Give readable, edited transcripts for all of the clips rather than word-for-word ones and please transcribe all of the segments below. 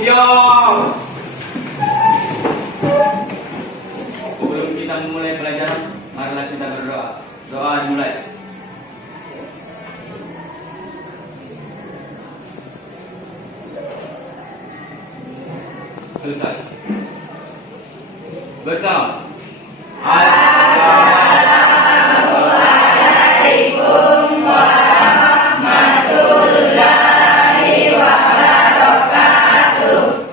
Siap. Sebelum kita memulai pelajaran, marilah kita berdoa. Doa dimulai. Selesai. Bersama. Assalamualaikum warahmatullahi wabarakatuh. Waalaikumsalam warahmatullahi wabarakatuh.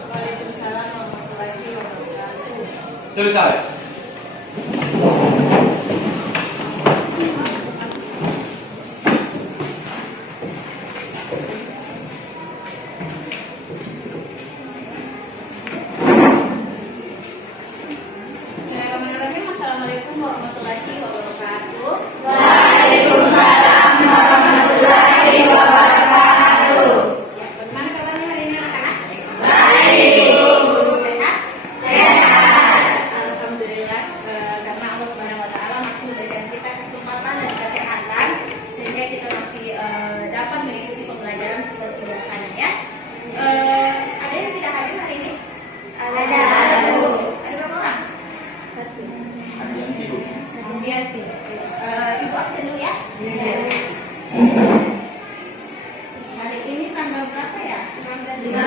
Selesai. Bismillahirrahmanirrahim. Assalamualaikum warahmatullahi wabarakatuh. Waalaikumsalam warahmatullahi wabarakatuh. Ya, bagaimana kabarnya hari ini anak-anak? Baik. Sehat? Alhamdulillah, karena Allah Subhanahu wa taala masih memberikan kita kesempatan dan kesehatan sehingga kita masih dapat mengikuti pembelajaran seperti biasanya ya. Ada yang tidak hadir hari ini? Ada. Ada berapa orang? Satu. Ada yang sibuk. Ibu absen dulu ya. Hari ini tanggal berapa ya? 15.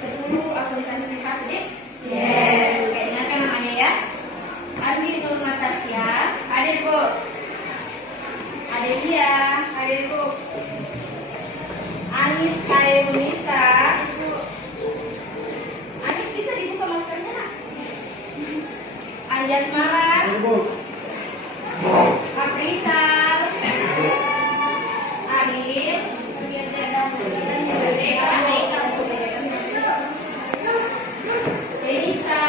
Sebelum aku ditanya satu deh. Yes. Oke, dengarkan namanya ya. Andi Nur Natasya, hadir Bu. Adelia, hadir Bu. Anis Khairunisa, Anis bisa dibuka maskernya nak? Anjas Maran, Afrisal, Arif, Elisa,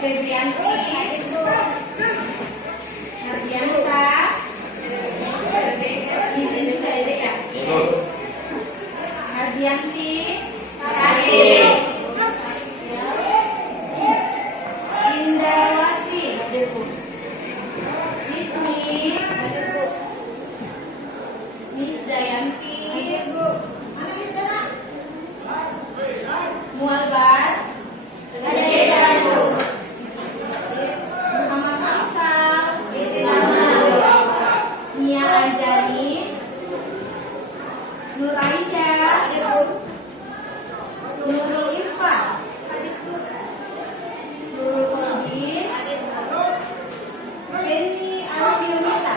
Febrianti, Nardiansa, izin juga Dede ya. Nardianti, Indrawati, Ismi, Nisdayanti, Mualbat, Muhammad Afsal, Nia Anjani, Nur Aisyah, Nurul Irfan, Nurul Qurbi, Penny Alfiunita,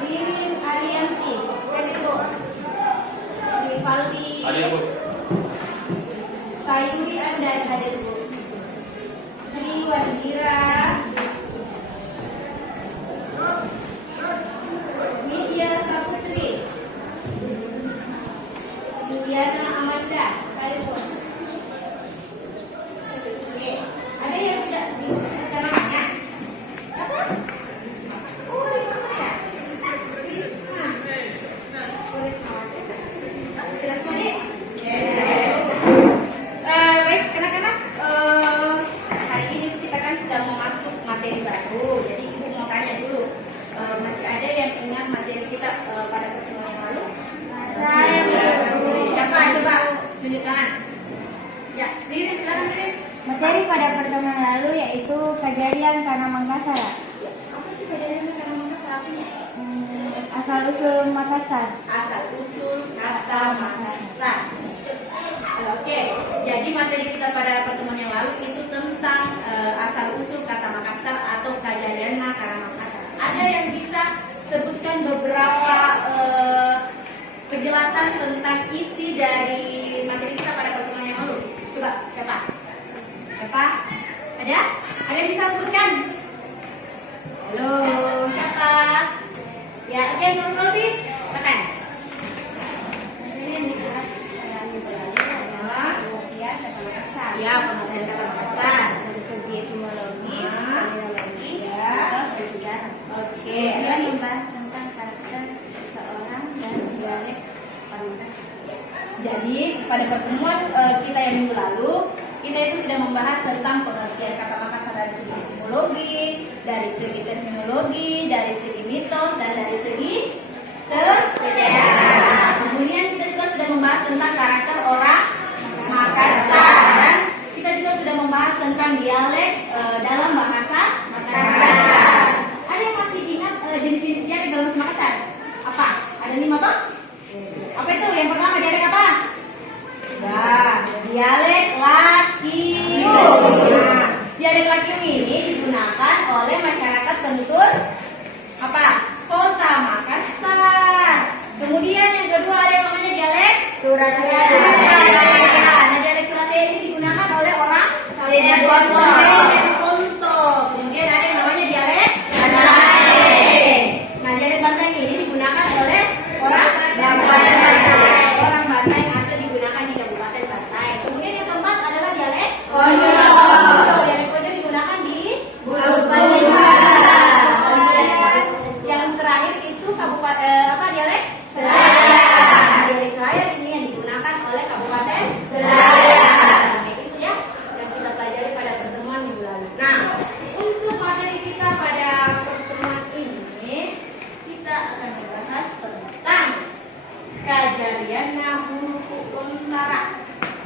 Ririn Arianti, Rivaldi, Hadir Bu. Sayuri Andan, hadir Bu. Sri Wandira, Widya Saputri, Diana Amanda, hadir Bu. Oke, ada yang tidak disebutkan namanya? Apa? Oh, Risma ya? Risma. Oh, Risma. Jelas Bu, Dek? Baik, anak-anak, hari ini kita kan sudah mau masuk materi baru. Jadi ibu mau tanya dulu, masih ada yang ingat materi kita pada pertemuan yang lalu? Siapa? Coba tunjuk tangan. Ya, Ririn, silakan Ririn. Materi pada pertemuan lalu yaitu kejadian karena Makassar. Apa sih kejadian karena Makassar artinya? Asal usul Makassar. Asal usul kata Makassar. Oke, jadi materi kita pada pertemuan yang lalu itu tentang asal usul kata Makassar atau kejadian karena Makassar. Ada yang bisa sebutkan beberapa penjelasan tentang isi dari materi kita pada pertemuan yang lalu? Coba, siapa? Siapa? Ada? Ada yang bisa sebutkan? Halo, siapa? Ya, oke, turun lebih. Silakan. Materi yang dibahas adalah pengertian kata Makassar. Ya, pengertian kata Makassar. Dari segi etimologi, Ah. filologi, Ya. dan sejarah. Oke, Kemudian ada nih. membahas tentang karakter seseorang dan dialek Makassar. Jadi pada pertemuan kita yang minggu lalu kita itu sudah membahas tentang pengertian kata Makassar dari segi etimologi, dari segi terminologi, dari segi mitos dan Nah, dialek Surate ini digunakan oleh orang Ponto. Kemudian ada yang namanya dialek Bantaeng. Nah, dialek Bantaeng ini digunakan oleh orang Bantaeng atau digunakan di Kabupaten Bantaeng. Kemudian yang keempat adalah dialek Konjo. Dialek Konjo digunakan di yang terakhir itu dialek Selayar. Dialek Selayar ini yang digunakan oleh Kabupaten Selayar. Kayak gitu ya, yang kita pelajari pada pertemuan minggu lalu. Nah, untuk materi kita pada pertemuan ini, kita akan membahas tentang Kajariana Huruku Lontara.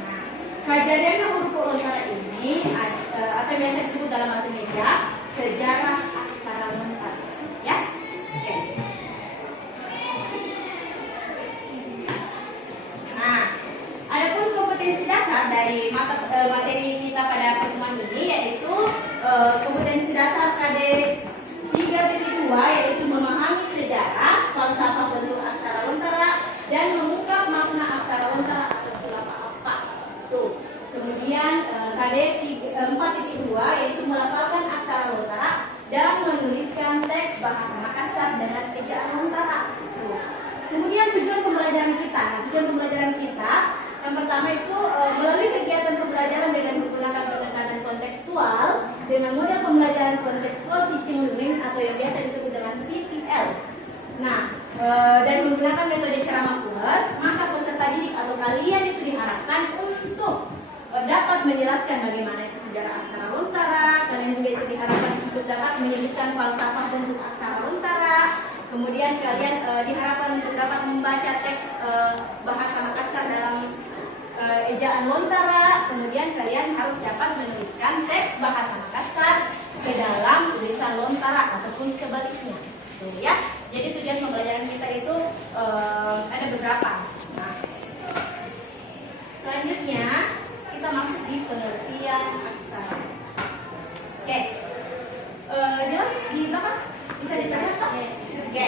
Nah, Kajariana Huruku Lontara ini atau biasa disebut dalam bahasa Indonesia sejarah aksara lontara. Ya, oke. Nah, adapun kompetensi dasar dari materi kita pada pertemuan ini yaitu kompetensi dasar KD 3.2 yaitu memahami sejarah, falsafah bentuk aksara lontara dan mengungkap makna aksara lontara atau sulap apa. Tuh. Kemudian KD 4.2 yaitu melafalkan aksara lontara dan menuliskan teks bahasa Makassar dengan ejaan lontara. Tuh. Kemudian tujuan pembelajaran kita. Nah, tujuan pembelajaran kita yang pertama itu melalui kegiatan pembelajaran dengan menggunakan pendekatan kontekstual dengan model pembelajaran kontekstual teaching learning atau yang biasa disebut dengan CTL. Nah, dan menggunakan metode ceramah plus, maka peserta didik atau kalian itu diharapkan untuk dapat menjelaskan bagaimana itu sejarah aksara lontara. Kalian juga itu diharapkan untuk dapat menyebutkan falsafah bentuk aksara lontara. Kemudian kalian diharapkan untuk dapat membaca teks bahasa Makassar dalam ejaan lontara. Kemudian kalian harus dapat menuliskan teks bahasa Makassar ke dalam tulisan lontara ataupun sebaliknya. Tuh ya. Jadi tujuan pembelajaran kita itu ada beberapa. Nah, selanjutnya kita masuk di pengertian aksara. Oke. Jelas di belakang bisa dilihat Pak? Oke.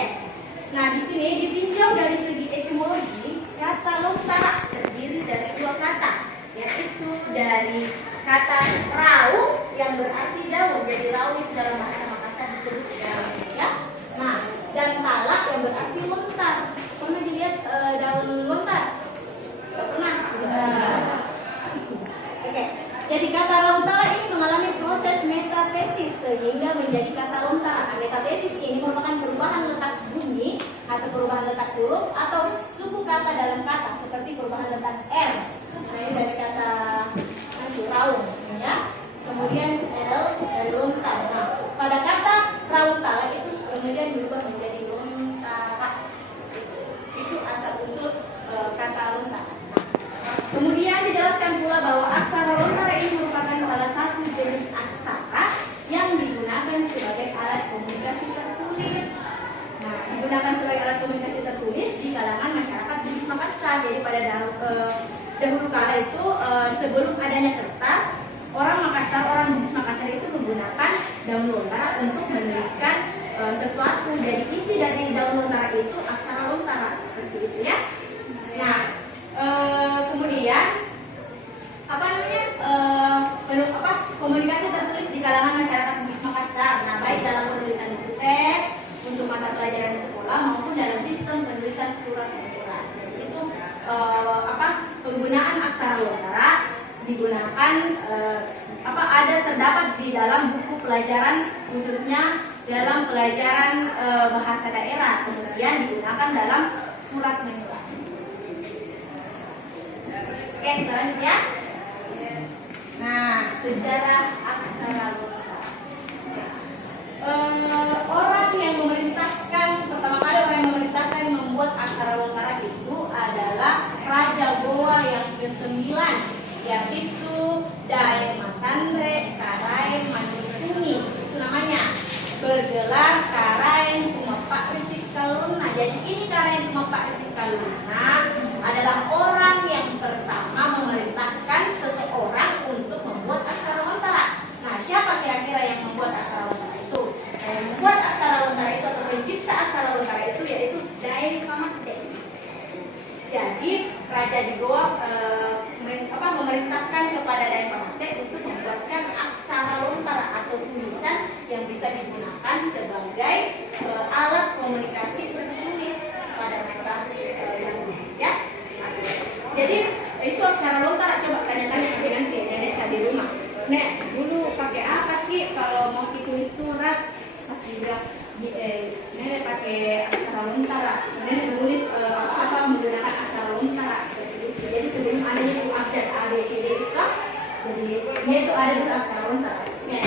Nah, di sini ditinjau dari segi etimologi, kata lontara terdiri dari dua kata, yaitu dari kata rau yang berarti daun. Jadi rau itu dalam bahasa Makassar disebut daun, ya. Nah, dan talak yang berarti lontar. Pernah dilihat daun lontar? Pernah? Oke. Jadi kata lontara ini mengalami proses metatesis sehingga menjadi kata lontara. Metatesis ini merupakan perubahan letak bunyi atau perubahan letak huruf atau suku kata dalam kata seperti perubahan letak r. Nah, ini dari kata raung, ya. Kemudian l dari lontar. Nah, pada kata rauntara itu kemudian berubah menjadi lontara. Itu asal usul kata lontara. Kemudian dijelaskan pula bahwa aksara lontara ini merupakan salah satu jenis aksara yang digunakan sebagai alat komunikasi tertulis. Nah, digunakan sebagai alat komunikasi tertulis di kalangan masyarakat Bugis Makassar. Jadi pada dahulu kala itu sebelum adanya kertas, orang Bugis Makassar itu menggunakan daun lontara untuk menuliskan sesuatu. Jadi isi dari daun lontara itu aksara lontara seperti itu ya. Nah, kemudian komunikasi tertulis di kalangan masyarakat Bugis Makassar. Nah, baik dalam penulisan buku teks untuk mata pelajaran di sekolah maupun dalam sistem penulisan surat menyurat. Itu penggunaan aksara lontara digunakan terdapat di dalam buku pelajaran khususnya dalam pelajaran bahasa daerah, kemudian digunakan dalam surat menyurat. Oke, kita lanjut ya. Nah, sejarah aksara lontara. Orang yang memerintahkan membuat aksara lontara itu adalah Raja Goa yang ke-9, yaitu Daeng Matandre Karaeng Manituni. Itu namanya. Bergelar Karaeng Tumapak Risik Kaluna. Jadi ini Karaeng Tumapak Risik Kaluna adalah orang yang pertama memerintahkan seseorang untuk membuat aksara lontara. Nah, siapa kira-kira yang membuat aksara lontara itu? Yang membuat aksara lontara itu atau pencipta aksara lontara itu yaitu Daeng Pamakde. Jadi Raja di pakai aksara lontara. Kemudian menulis apa menggunakan aksara lontara. Jadi sebelum adanya itu abjad A B C D itu, jadi dia itu ada aksara lontara. Ya.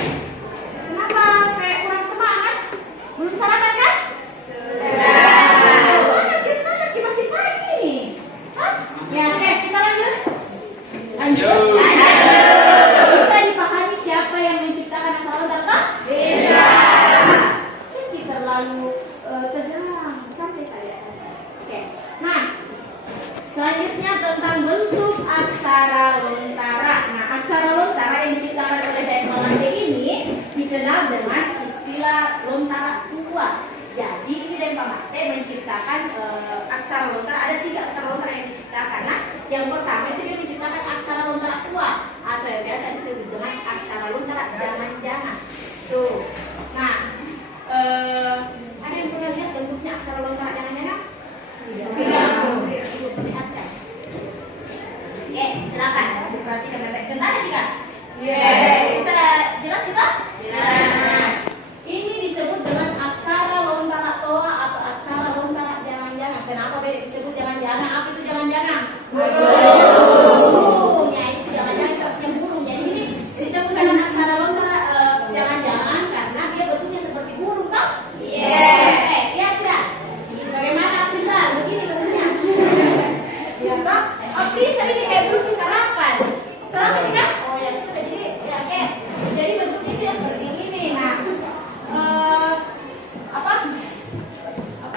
Kenapa kayak kurang semangat? Belum sarapan kan? Sudah. Semangat masih pagi nih. Hah? Ya, oke, kita lanjut. Lanjut. Bisa dipahami siapa yang menciptakan aksara lontara? Bisa. Kita terlalu terang, sampai saya. Oke. Nah, selanjutnya tentang bentuk aksara lontara. Nah, aksara lontara yang diciptakan oleh Daeng Pamanti ini dikenal dengan istilah lontara tua. Jadi ini Daeng Pamanti menciptakan aksara lontara. Ada 3 aksara lontara yang diciptakan. Nah, yang pertama itu dia menciptakan aksara lontara tua atau yang biasa disebut dengan aksara lontara jangan-jangan. Tuh. Nah, ada yang pernah lihat bentuknya aksara lontara jangan-jangan? Tidak. Perlihatkan. Oke, silakan diperhatikan baik-baik. Bentar ya, Tika? Bisa jelas kita? Jelas. Ini disebut dengan aksara lontara toa atau aksara lontara jangan-jangan. Kenapa disebut jangan-jangan? Apa itu jangan-jangan? Burung. Ya, itu jangan-jangan seperti burung. Jadi ini disebut dengan aksara lontara jangan-jangan karena dia bentuknya seperti burung, toh? Iya tidak? Bagaimana Aprisa? Begini bentuknya. Ya toh? Aprisa ini kayak belum sarapan. Sarapan kan? Oh ya sudah, jadi ya oke. Jadi bentuknya dia seperti ini. Nah, apa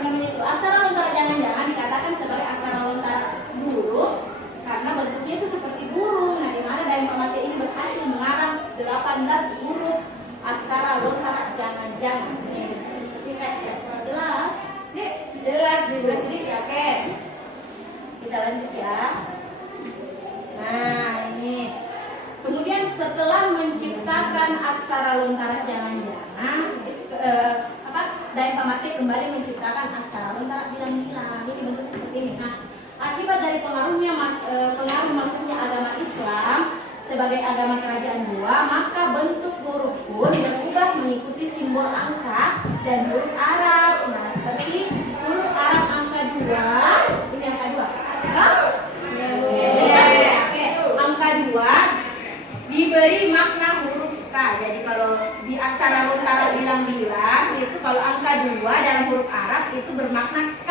namanya itu? Aksara lontara jangan-jangan dikatakan sebagai aksara lontara burung karena bentuknya itu seperti burung. Nah, di mana Daeng Pamanti ini berhasil mengarang 18 huruf aksara lontara jangan-jangan. Seperti kayak jelas. Dek, jelas berarti ya oke. Kita lanjut ya. Nah, ini. Kemudian setelah menciptakan aksara lontara jangan-jangan, Daeng Pamanti kembali menciptakan aksara lontara bilang-bilang. Ini bentuknya seperti ini. Nah, akibat dari pengaruh masuknya agama Islam sebagai agama kerajaan Goa, maka bentuk huruf pun berubah mengikuti simbol angka dan huruf Arab. Nah, seperti huruf Arab angka 2. Ini angka 2. Oke, angka 2 diberi makna huruf K. Jadi kalau di aksara lontara bilang-bilang itu kalau angka 2 dalam huruf Arab itu bermakna K.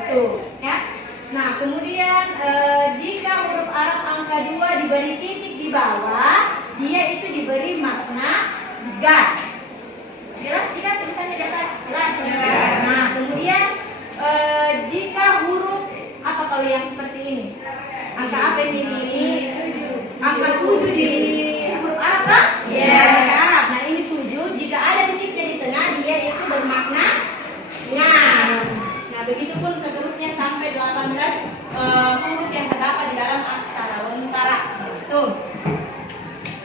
Itu, ya. Nah, kemudian jika huruf Arab angka 2 diberi titik di bawah, dia itu diberi makna ga. Jelas tidak tulisannya di atas? Jelas. Nah, kemudian jika huruf apa kalau yang seperti ini? Angka apa ini? Angka 7 di huruf Arab kan? Angka Arab. Nah, ini 7. Jika ada titiknya di tengah, dia itu bermakna nah. Nah, begitu pun seterusnya sampai 18 huruf yang terdapat di dalam aksara lontara. Tuh.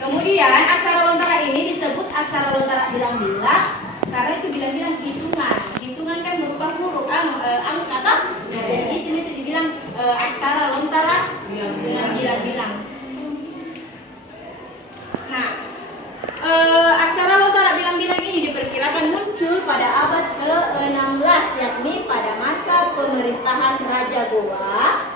Kemudian aksara lontara ini disebut aksara lontara bilang-bilang karena itu bilang-bilang hitungan. Hitungan kan merubah huruf angka toh? Jadi itu dibilang aksara lontara bilang-bilang. Nah, aksara lontara bilang-bilang ini diperkirakan muncul pada abad ke-16, yakni pada masa pemerintahan Raja Goa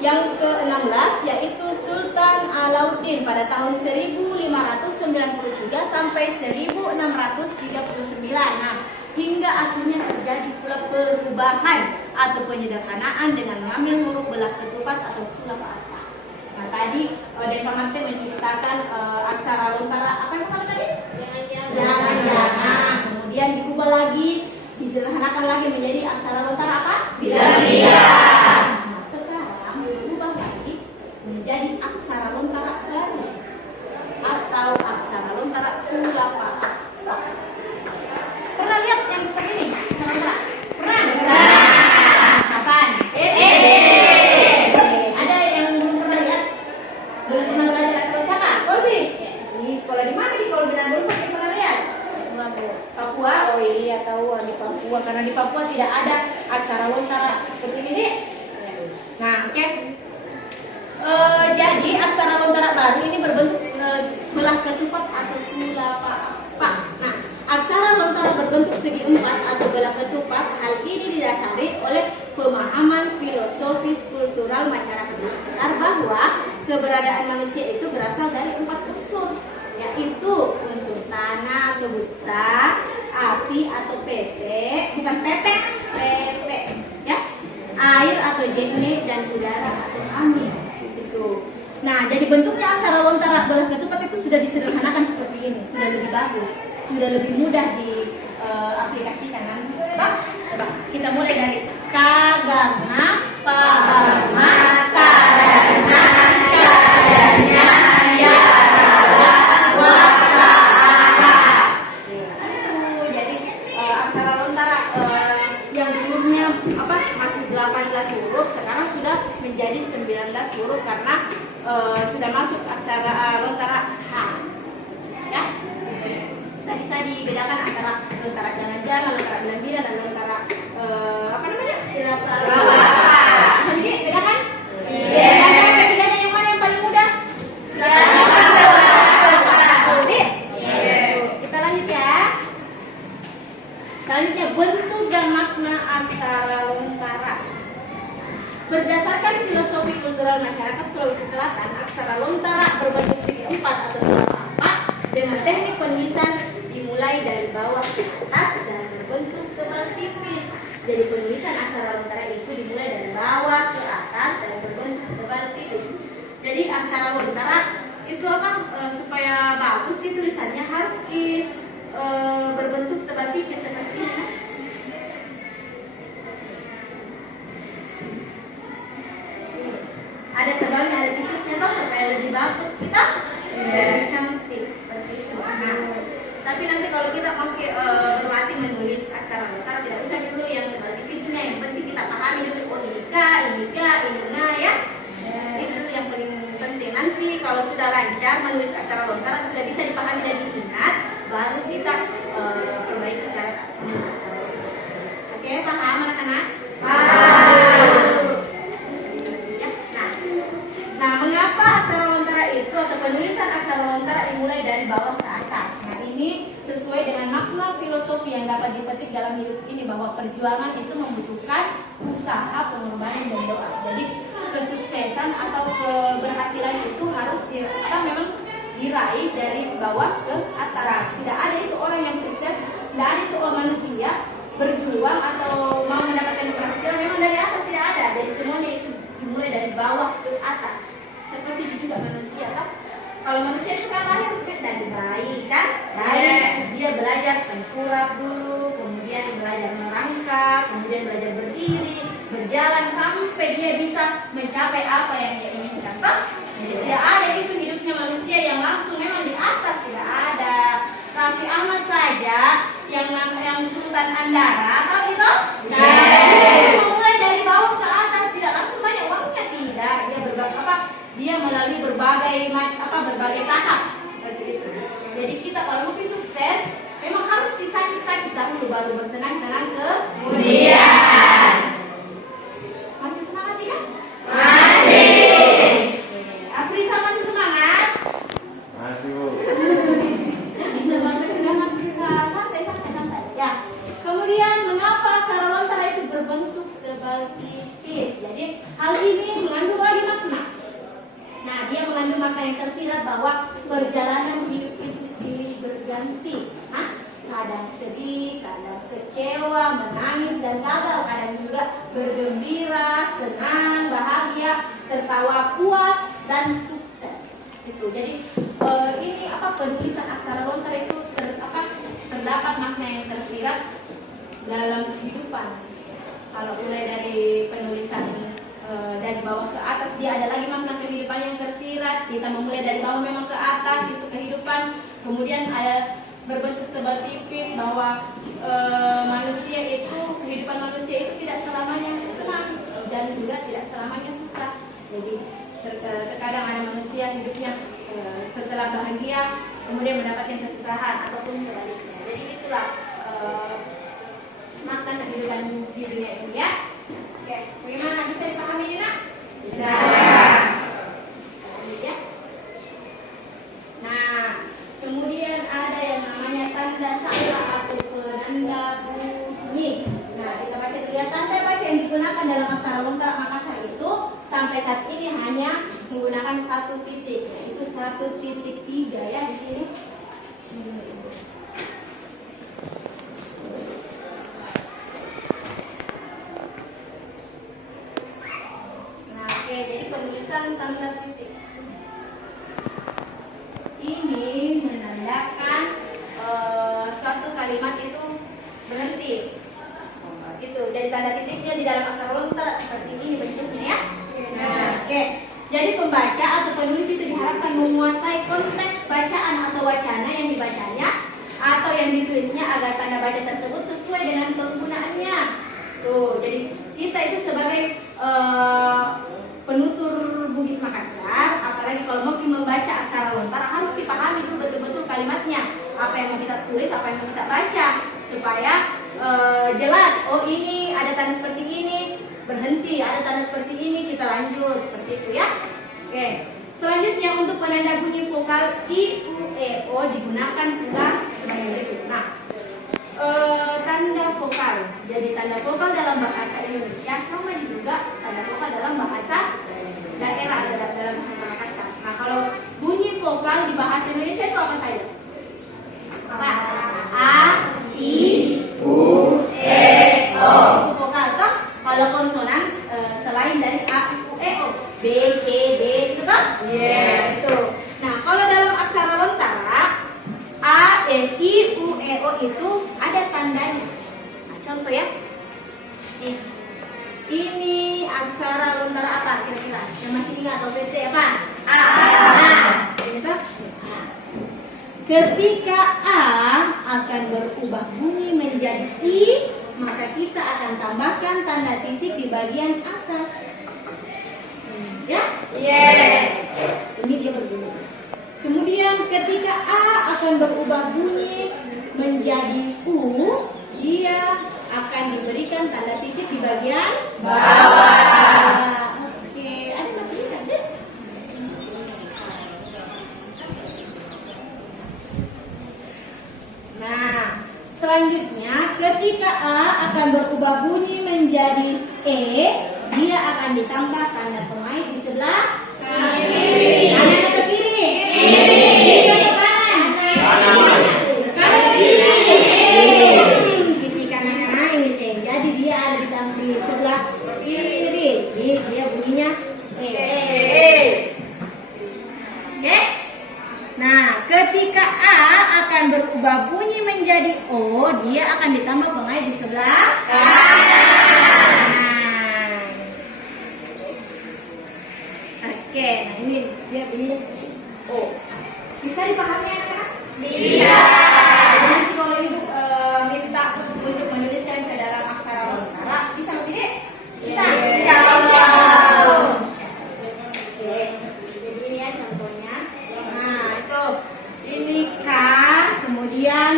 yang ke-16, yaitu Sultan Alauddin pada tahun 1593 sampai 1639. Nah, hingga akhirnya terjadi pula perubahan atau penyederhanaan dengan mengambil huruf belah ketupat atau sulapata. Nah, tadi Daeng Pamanti menciptakan aksara lontara apa yang pertama tadi? Jangan-jangan. Kemudian diubah lagi, disederhanakan lagi menjadi aksara lontara apa? Bilang-bilang. Nah, sekarang diubah lagi menjadi aksara lontara baru atau aksara lontara sulapata. Pernah lihat yang seperti ini? Lontara? Pernah? Kapan? Ada yang belum pernah lihat? Belum pernah belajar aksara siapa? Kolbi? Di sekolah di mana? Di Kolbi belum pernah lihat? Papua? Oh iya tahu di Papua karena di Papua tidak ada aksara lontara seperti ini deh. Nah, oke. Jadi aksara lontara baru ini berbentuk belah ketupat atau sulapata. Nah, aksara lontara berbentuk segi empat keberadaan manusia itu berasal dari 4 unsur, yaitu unsur tanah atau buta, api atau pepe, bukan pepe, pepe, ya, air atau jene, dan udara atau angin. Gitu. Nah, dari bentuknya aksara lontara belah ketupat itu sudah disederhanakan seperti ini, sudah lebih bagus, sudah lebih mudah diaplikasikan. Coba kita mulai dari kagama, pahama, tarana, cadanya, yara, wasara. Jadi aksara lontara yang dulunya masih 18 huruf sekarang sudah menjadi 19 huruf karena sudah masuk aksara lontara H. Ya. Sudah bisa dibedakan antara lontara jangan-jangan, lontara bilang-bilang, dan lontara apa namanya? Jadi bedakan? Iya. Antara ketiganya yang mana yang paling mudah? Kita lanjut ya. Selanjutnya, bentuk dan makna aksara lontara. Berdasarkan filosofi kultural masyarakat Sulawesi Selatan, aksara lontara berbentuk segi 4 atau suara 4 dengan teknik penulisan dimulai dari bawah ke atas dan berbentuk tebal tipis. Jadi penulisan aksara lontara itu dimulai dari bawah ke atas dan berbentuk tebal tipis. Jadi aksara lontara itu supaya bagus di tulisannya harus berbentuk tebal tipis seperti ini. Ada tebalnya, ada tipisnya toh supaya lebih bagus kita lebih cantik seperti itu. Nah, tapi nanti kalau kita mau berlatih menulis aksara lontara tidak usah dulu yang tebal tipisnya, yang penting kita pahami dulu ini ga, ini na ya. Itu dulu yang paling penting. Nanti kalau sudah lancar menulis aksara lontara sudah bisa dipahami dan diingat, baru kita perbaiki cara menulis aksara lontara. Oke, paham anak-anak? Mengapa aksara lontara itu atau penulisan aksara lontara dimulai dari bawah ke atas? Nah, ini sesuai dengan makna filosofi yang dapat dipetik dalam hidup ini, bahwa perjuangan itu membutuhkan usaha, pengorbanan, dan doa. Jadi kesuksesan atau keberhasilan itu harus memang diraih dari bawah ke atas. Tidak ada itu orang yang sukses, tidak ada itu manusia berjuang atau mau mendapatkan keberhasilan memang dari atas, tidak ada. Jadi semuanya itu dimulai dari bawah ke atas. Seperti itu juga manusia, toh. Kalau manusia itu kan lahir dari bayi, kan? Bayi, dia belajar tengkurap dulu, kemudian belajar merangkak, kemudian belajar berdiri, berjalan sampai dia bisa mencapai apa yang dia inginkan, toh. Jadi tidak ada itu hidupnya manusia yang langsung memang di atas, tidak ada. Raffi Ahmad saja yang Sultan Andara, tahu itu? Dia mulai dari bawah ke atas, tidak langsung banyak uangnya, tidak. Dia melalui berbagai tahap seperti itu. Jadi kita kalau mau sukses memang harus disakit-sakit dahulu baru bersenang-senang kemudian. Masih semangat ya? Masih. Aprisa masih semangat? Masih, Bu. Santai. Ya. Kemudian mengapa aksara lontara itu berbentuk tebal tipis? Jadi hal ini mengandung lagi makna. Nah, dia mengandung makna yang tersirat bahwa perjalanan hidup itu silih berganti. Kadang sedih, kadang kecewa, menangis dan gagal, kadang juga bergembira, senang, bahagia, tertawa puas dan sukses. Itu. Jadi ini penulisan aksara lontara itu terdapat makna yang tersirat dalam kehidupan. Kalau mulai dari penulisan dari bawah ke atas, dia ada lagi makna kehidupan yang tersirat. Kita memulai dari bawah memang ke atas itu kehidupan. Kemudian ada berbentuk tebal tipis bahwa kehidupan manusia itu tidak selamanya senang dan juga tidak selamanya susah. Jadi terkadang ada manusia hidupnya setelah bahagia kemudian mendapatkan kesusahan ataupun sebaliknya. Jadi itulah makna kehidupan di dunia ini ya. Oke, bagaimana bisa dipahami ini nak? Bisa. Ya. Nah, kemudian ada yang namanya tanda salah atau penanda bunyi. Nah, kita baca lihat tanda baca yang digunakan dalam aksara lontara Makassar itu sampai saat ini hanya menggunakan satu titik, itu 1.3 ya di sini. Nah, oke, jadi penulisan tanda titik ini menandakan suatu kalimat itu berhenti. Gitu. Dan tanda titiknya di dalam aksara lontar seperti ini bentuknya ya. Nah, oke. Jadi pembaca atau penulis itu diharapkan menguasai konteks bacaan atau wacana yang dibacanya atau yang ditulisnya agar tanda baca tersebut sesuai dengan penggunaannya. Tuh, jadi kita itu sebagai penutur Bugis Makassar, apalagi kalau mau membaca aksara lontar harus dipahami dulu betul-betul kalimatnya, apa yang mau kita tulis, apa yang mau kita baca, supaya jelas. Oh, ini ada tanda seperti ini, berhenti, ada tanda seperti ini, kita lanjut seperti itu ya. Oke. Selanjutnya untuk penanda bunyi vokal I, U, E, O digunakan pula sebagai berikut. Nah, tanda vokal. Jadi tanda vokal dalam bahasa Indonesia sama juga tanda vokal dalam bahasa daerah atau dalam bahasa Makassar. Nah, kalau bunyi vokal di bahasa Indonesia itu apa saja? Apa? A, I, U, E, O. Itu vokal toh. Kalau konsonan selain dari A, I, U, E, O, B, C, D itu toh? Iya. Itu. Nah, kalau dalam aksara lontara A, E, I, U, E, O itu ada tandanya. Nah, contoh ya. Nih. Ini aksara lontara apa kira-kira? Yang masih ingat atau PC apa? A. Nah, ini tuh. Ketika A akan berubah bunyi menjadi I, maka kita akan tambahkan tanda titik di bagian atas. Ya? Ini dia berbunyi. Kemudian ketika A akan berubah bunyi menjadi U, dia akan diberikan tanda titik di bagian bawah. Oke, ada masih ingat deh? Nah, selanjutnya ketika A akan berubah bunyi menjadi E, dia akan ditambah tanda pengait di sebelah kiri. Kanan atau kiri? Kiri atau kanan? Kanan atau kiri? Kiri kanan ini sih. Jadi dia ada di sebelah kiri. Dia bunyinya E. Oke? Nah, ketika A akan berubah bunyi menjadi O, dia akan ditambah pengait di sebelah kanan. Oke, nah ini dia bunyi O. Bisa dipahami anak-anak? Bisa. Nanti kalau ibu minta untuk menuliskan ke dalam aksara lontara, bisa nggak Dek? Bisa. Insya Allah. Oke, jadi ini ya contohnya. Nah, itu ini K, kemudian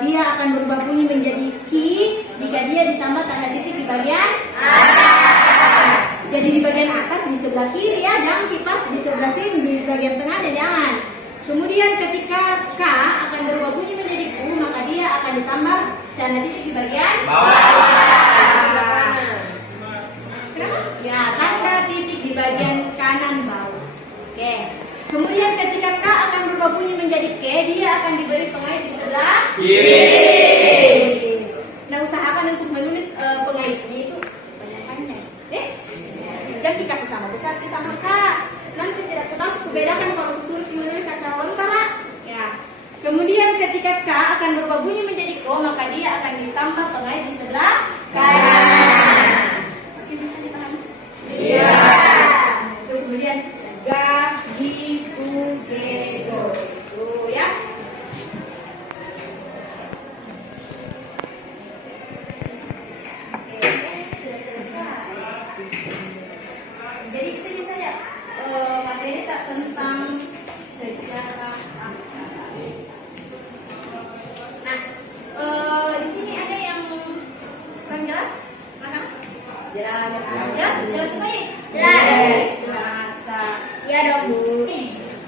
dia akan berubah bunyi menjadi Ki jika dia ditambah tanda titik di bagian atas. Jadi di bagian atas di sebelah kiri ya, jangan kipas di sebelah sini, di bagian tengahnya jangan. Kemudian ketika K akan berubah bunyi menjadi U, maka dia akan ditambah tanda titik di bagian bawah. Kenapa? Ya, tanda titik di bagian kanan bawah. Oke. Kemudian ketika K akan berubah bunyi menjadi K, dia akan diberi pengait di sebelah kiri. Nah, usahakan untuk menulis pengaitnya itu banyak-banyak. Jangan dikasih sama besar, sama K. Nanti tidak ketahui bedakan kalau suruh menulis aksara lontara. Ya. Kemudian ketika K akan berubah bunyi menjadi Ko, maka dia akan ditambah pengait di sebelah kanan. Oke, bisa dipahami? Iya. Itu kemudian Ga, Gi, Gu, Ge, Do. Itu ya. Jadi kita bisa ya materi tak tentang sejarah aksara. Nah, di sini ada yang kurang jelas? Mana? Jelas semua ya? Jelas. Iya dong Bu.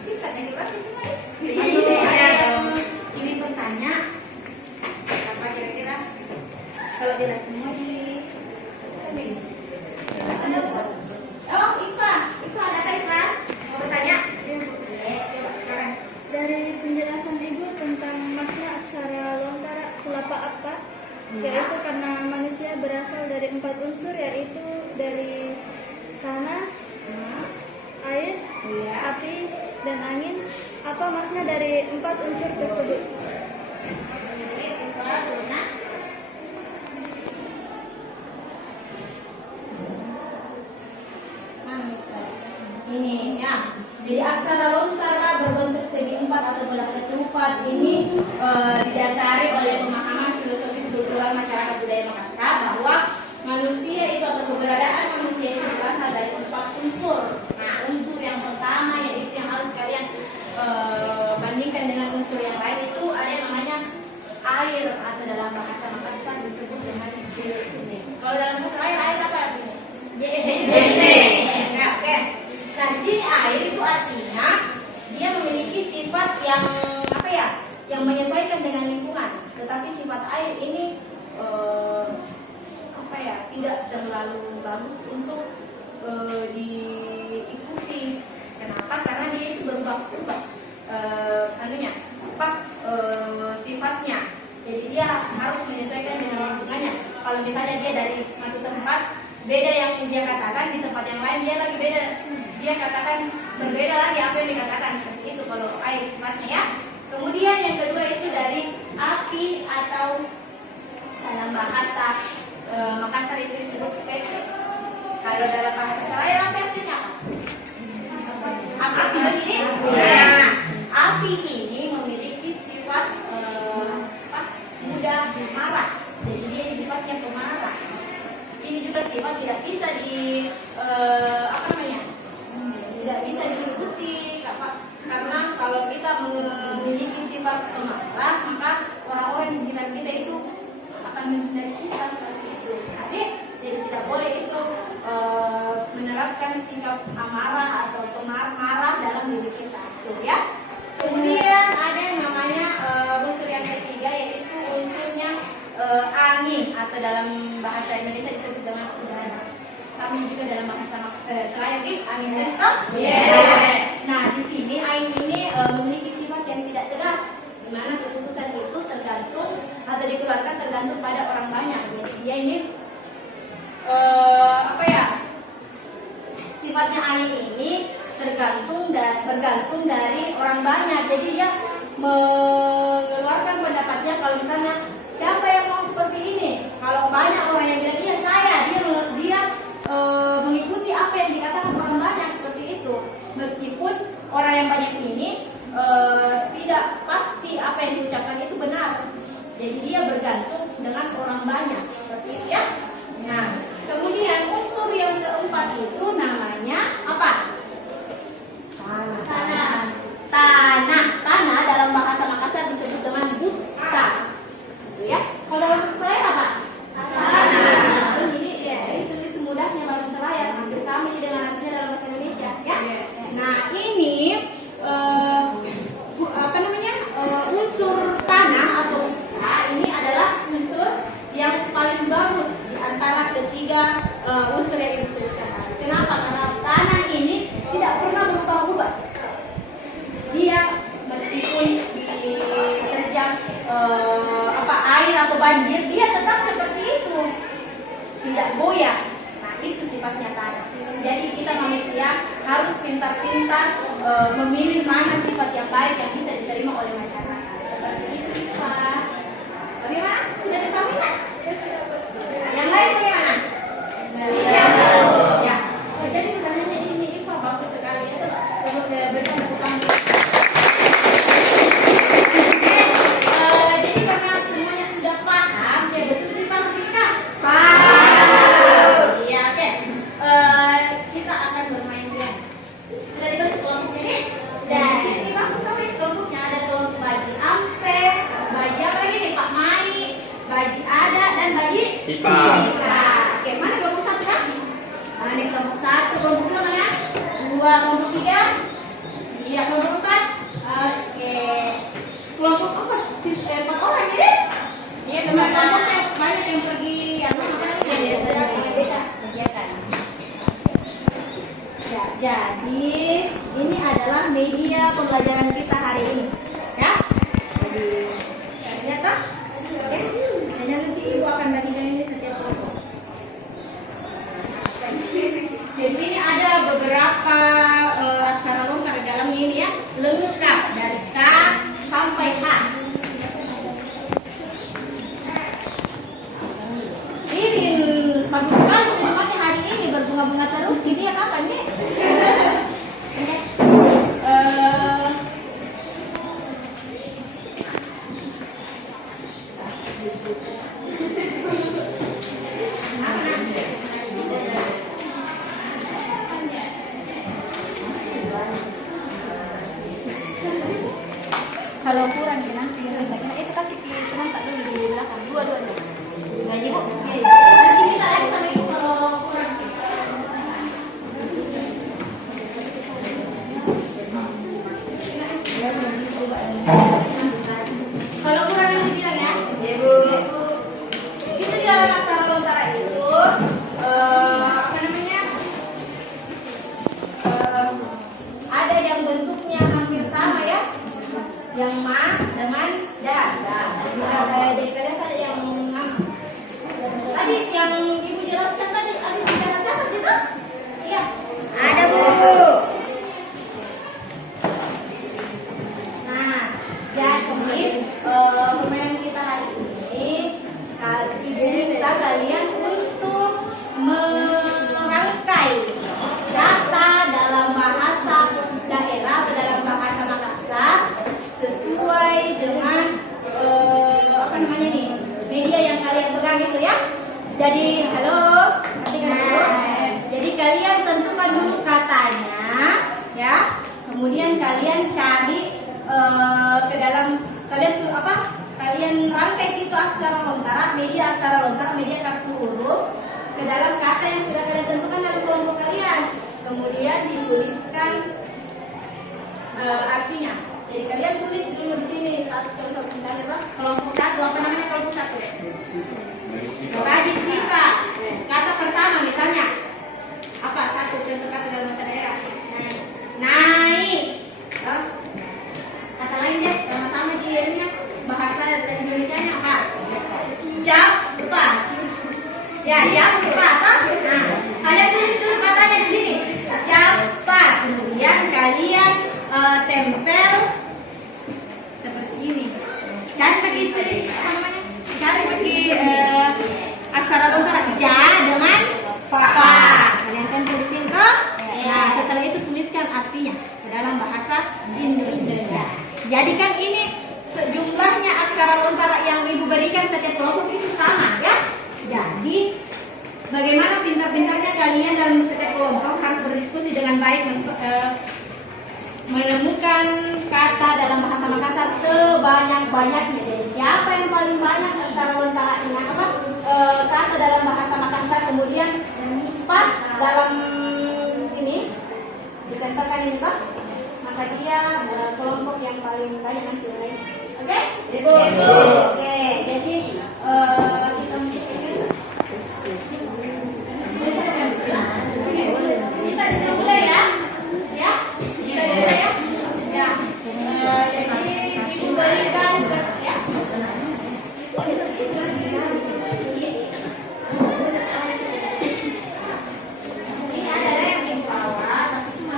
Bisa jelas semua ya? Ada yang ingin bertanya apa kira-kira? Kalau jelas semua di Oh, Iva ada apa Iva? apa-apa, yaitu karena manusia berasal dari 4 unsur, yaitu dari tanah, air, api, dan angin. Apa makna dari 4 unsur tersebut? Ini ya, jadi aksara lontara berbentuk segi 4 atau bulat ketupat ini didasari oleh pemahaman filosofis kultural masyarakat budaya Makassar bahwa manusia itu atau keberadaan manusia itu berasal dari 4 unsur. Nah, unsur yang pertama yaitu yang harus kalian bandingkan dengan unsur yang lain itu ada yang namanya air atau dalam bahasa Makassar disebut dengan jene. Kalau dalam bahasa lain air apa artinya? Jene. Oke. Nah, di sini air itu artinya dia memiliki sifat yang apa ya? Yang menyesuaikan dengan lingkungan. Tetapi sifat air ini apa ya? Tidak terlalu bagus untuk diikuti. Kenapa? Karena dia itu berubah-ubah sifatnya. Jadi dia harus menyesuaikan dengan lingkungannya. Kalau misalnya dia dari satu tempat beda yang dia katakan, di tempat yang lain dia lagi beda, dia katakan berbeda lagi apa yang dikatakan. Seperti itu kalau air sifatnya ya. Kemudian yang kedua itu dari api atau dalam bahasa Makassar itu disebut pepe. Kalau dalam bahasa lain apa artinya? Api ini. Nah, api ini memiliki sifat mudah marah. Jadi dia sifatnya pemarah. Ini juga sifat tidak bisa tidak bisa diikuti karena kalau kita memiliki sifat pemarah maka orang-orang di sekitar kita itu akan menghindari kita seperti itu. Jadi tidak boleh itu menerapkan sikap amarah atau marah dalam diri kita, ya. Kemudian ada yang namanya unsur yang ketiga yaitu unsurnya angin atau dalam bahasa Indonesia disebut dengan udara. Kami juga dalam bahasa selain angin kencang. Nah, di sini angin ini memiliki sifat yang tidak tegas, di mana keputusan itu tergantung atau dikeluarkan tergantung pada orang banyak. Jadi dia ini sifatnya angin ini bergantung dari orang banyak. Jadi dia mengeluarkan pendapatnya kalau misalnya siapa yang mau seperti ini. Kalau banyak orang yang bilang iya saya, dia mengikuti apa yang dikatakan orang banyak seperti itu. Meskipun orang yang banyak ini tidak pasti apa yang diucapkan itu benar. Jadi dia bergantung dengan orang banyak seperti itu ya. Nah, kemudian unsur yang keempat itu namanya apa? Tanah dalam bahasa Makassar disebut dengan buta. Gitu ya. Kalau dalam saya apa? Tanah. Jadi ya itu mudahnya bahasa Selayar, hampir sama dengan artinya dalam bahasa Indonesia ya. Nah, ini unsur tanah atau buta ini adalah unsur yang paling bagus di antara ketiga unsur yang disebutkan tadi. Kenapa? Karena tanah ini tidak pernah berubah-ubah. Dia meskipun diterjang air atau banjir, dia tetap seperti itu, tidak goyah. Nah, itu sifatnya tanah. Jadi kita manusia harus pintar-pintar memilih mana sifat yang baik yang bisa diterima oleh masyarakat. Seperti itu, Pak. Bagaimana? Sudah dipahami kan? Yang lain bagaimana? Ya. Jadi pertanyaannya ini Iva bagus sekali itu. Untuk berikan tepuk tangan. Jadi karena semuanya sudah paham, ya betul dipahami kan? Paham. Iya, oke. Kita akan bermain dance. Sudah dibentuk kelompok ini? Dan ini bagus sekali kelompoknya. Ada kelompok Baji Ampe, Baji apa lagi nih? Pak Mai, Baji Ada, dan Baji Sipa. Oke, mana kelompok satu kan? Nah, ini kelompok satu, kelompok dua mana? Dua, kelompok tiga? Iya, kelompok empat? Oke. Kelompok apa? 4 orang ini? Iya, kelompoknya banyak yang pergi yang beda. Ya, jadi ini adalah media pembelajaran kita hari ini. Ya. Jadi, ternyata oke. bunga-bunga terus, gini ya kapan nih? Oke. Kalau kurang nanti itu kasih cuma tak dulu di belakang dua gaji bu. Nanti kita lihat sama ibu kalau kurang. Kalau kurang nanti bilang ya. Ibu. Itu di dalam aksara lontara itu apa namanya? Ada yang bentuknya hampir sama ya. Yang ma dengan da. Jadi kalian ada yang tadi yang ibu jelaskan tadi ada bicara catat itu? Iya. Ada bu. Nah, jadi permainan kita hari ini ibu minta kalian untuk merangkai kata dalam bahasa daerah atau dalam bahasa Makassar sesuai dengan apa namanya nih media yang kalian pegang itu ya. Jadi halo, jadi kalian tentukan dulu katanya ya. Kemudian kalian cari ke dalam kalian tuh apa? Kalian rangkai itu aksara lontara, media aksara lontara, media kartu huruf ke dalam kata yang sudah kalian tentukan dalam kelompok kalian. Kemudian dituliskan artinya. Jadi kalian tulis dulu di sini satu contoh kelompok satu apa namanya kelompok satu? Bagi sifat. Kata pertama misalnya apa? Satu contoh kata dalam bahasa daerah. Naik. Kata lain deh sama-sama di ininya bahasa Indonesianya apa? Cepat. Ya, cepat. Nah, kalian tulis dulu katanya di sini. Cepat. Kemudian kalian tempel seperti ini. Cari pakai apa namanya? Cari pakai aksara lontara ja dengan fa. Kalian tempel di sini toh? Nah, setelah itu tuliskan artinya ke dalam bahasa Indonesia. Jadi kan ini sejumlahnya aksara lontara yang ibu berikan setiap kelompok itu sama ya. Jadi bagaimana pintar-pintarnya kalian dalam setiap kelompok harus berdiskusi dengan baik untuk menemukan kata dalam bahasa Makassar sebanyak-banyaknya. Jadi siapa yang paling banyak aksara lontara apa kata dalam bahasa Makassar kemudian pas dalam ini ditempelkan ini toh, maka dia kelompok yang paling banyak nanti. Oke? Ibu. Oke. Jadi kita bisa mulai ya. Ya. Bisa mulai ya. Ya. Jadi ibu berikan ya. Ini ada yang di bawah, tapi cuma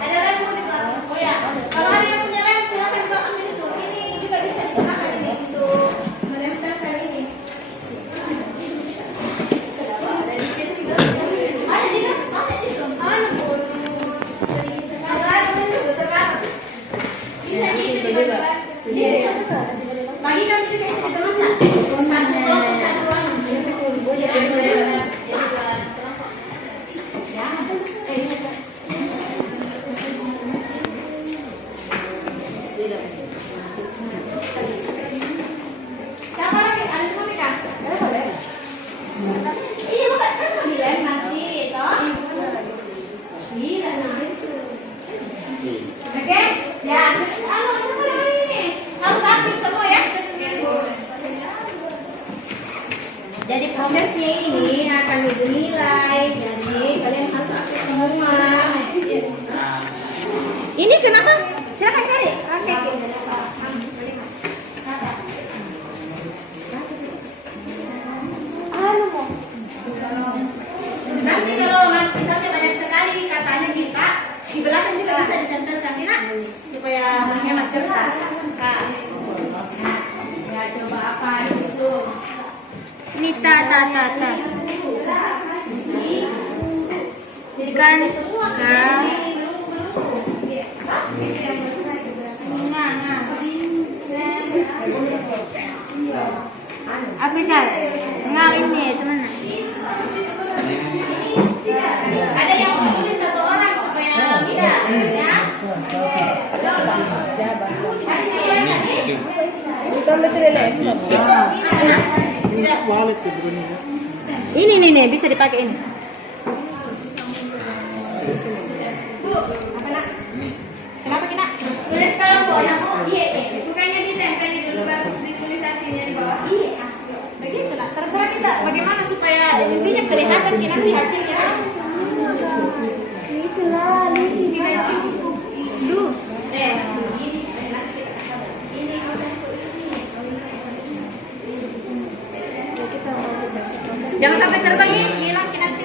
ada yang mau di bawah. Oh ya, kalau ada yang punya lem silakan dibawa ambil itu. Ini juga bisa digunakan ini untuk menempelkan ini. Ada di dalam, ada di dalam. Bagi kami juga itu teman-teman. Siapa lagi? Ada semua kan? Iya, bukan kan mau dilem nanti, toh? Iya, nah itu. Oke? Ya, halo, siapa lagi? Harus aktif semua ya. Jadi prosesnya ini akan dinilai. Jadi kalian harus aktif semua. Ini kenapa? Silakan cari. Oke. Nanti kalau misalnya banyak sekali katanya kita di belakang juga bisa ditempelkan ya, supaya menghemat kertas. Ya coba apa itu? Ini ta. Ini Bukan kan? Apa sih? Enggak ini teman. Ada yang menulis satu orang supaya tidak ya. Ini nih bisa dipakai ini. Bu, apa nak? Kenapa kita? Tulis kalau Bu, ya Bu. Iya. Bukannya ditempel di dulu baru ditulis hasilnya di bawah. Iya. Begitu lah. Terserah kita bagaimana supaya intinya kelihatan nanti hasilnya. Itulah, Tidak cukup. Duh. Ini nanti kita kasih. Ini jangan sampai terbang ya, hilang nanti.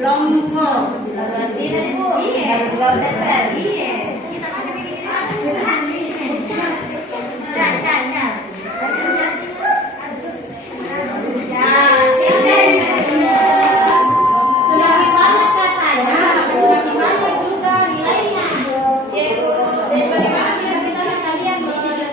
Lombok. Berarti Bu. Iya, enggak usah tadi. Iya. Kita pakai begini. Semakin banyak katanya, semakin banyak juga nilainya. Yaitu dan bagaimana kita kalian apa sih?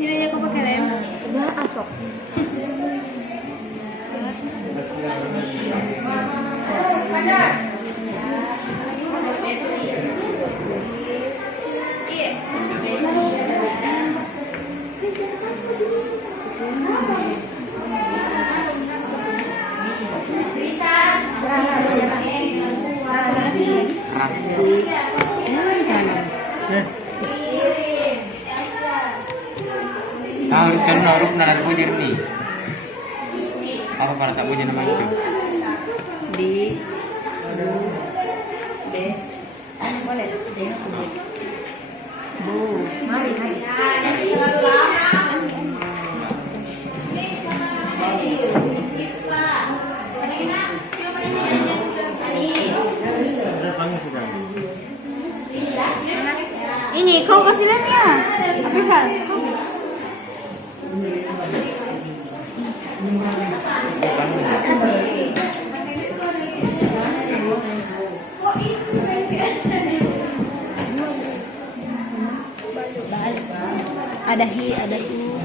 Tidaknya kau pakai lem? Ya, asok. Kan naruh nanar bujur nih. Apa pada tak bujur nama itu? Di D boleh D Bu mari ini kau kasih lemnya apa sal? Ada hi, ada u.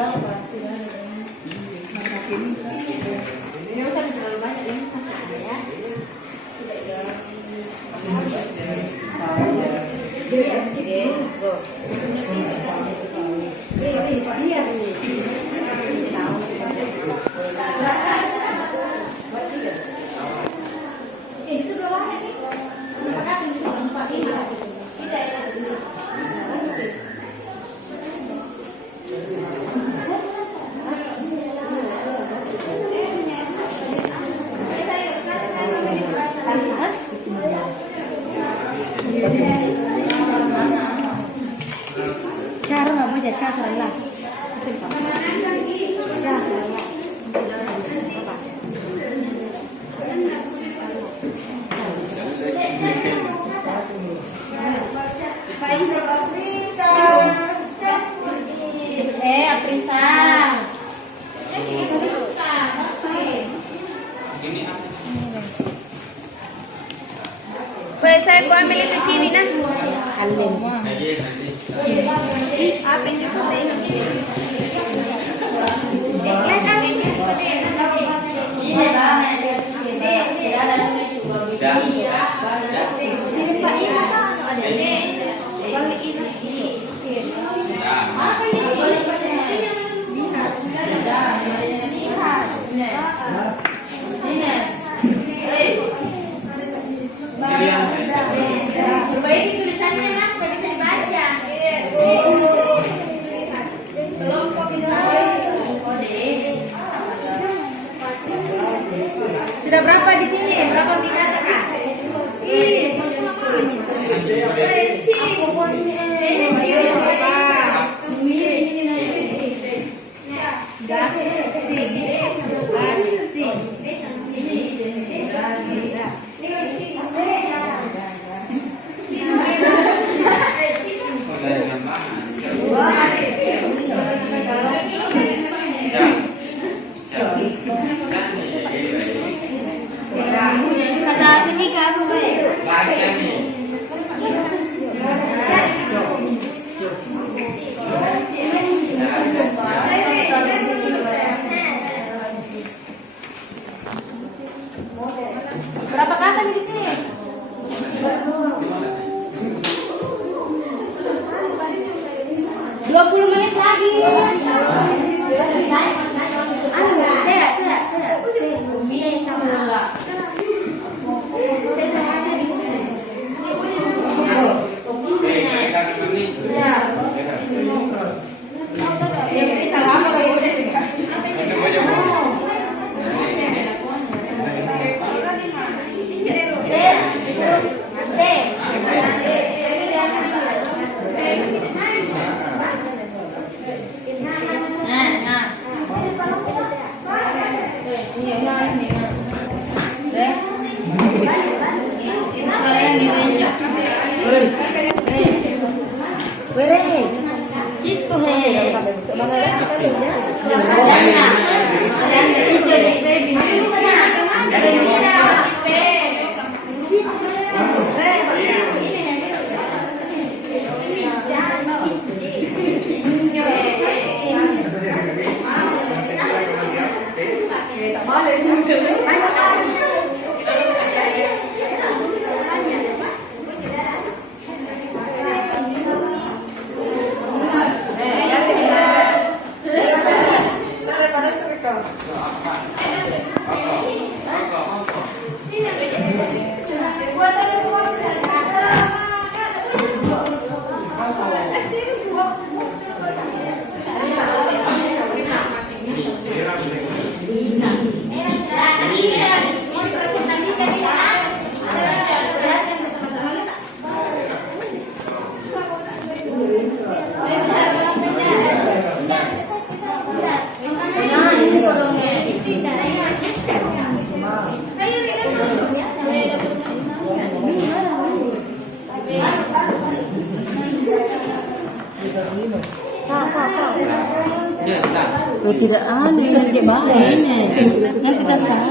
Ini usah terlalu banyak ini masih ada ya. Itu bawahnya nih. Cara nggak mau jadi cara lah. Aprisa. Baik, saya ambil itu cini nah. Apa yang Baik tulisannya mas, nggak bisa dibaca. Sudah berapa di sini? Berapa dikata kak? Kata ketika apa berapa kata di sini? 20 menit lagi. Oh, tidak aneh, dia bahayanya. Yang kita salah.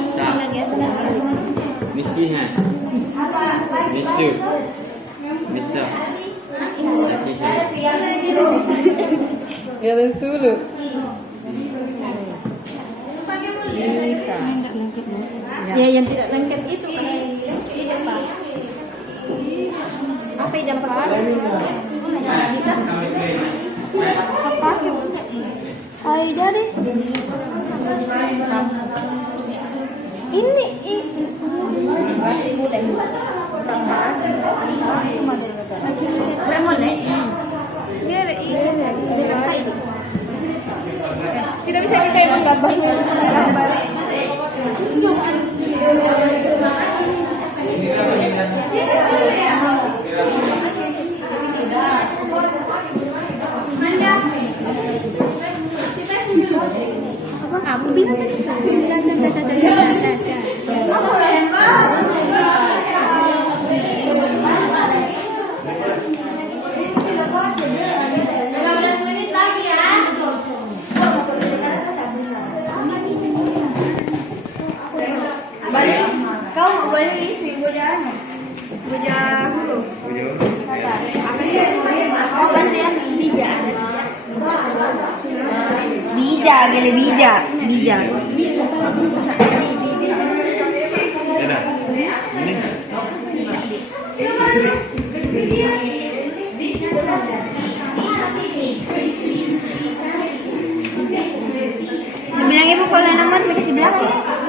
Misihan. Misu. Misa. Nasihat. Ya, dulu. Bisa. Ya yang tidak lengket itu kan. Apa yang dapat? Bisa. Apa? Aida deh. Ini Boleh mulai. tidak bisa kita yang gambar. Aku bilang tadi. Kau boleh isi boja huruf. Kau bantu ya bija. Bilang ibu kalau nomor dikasih belakang.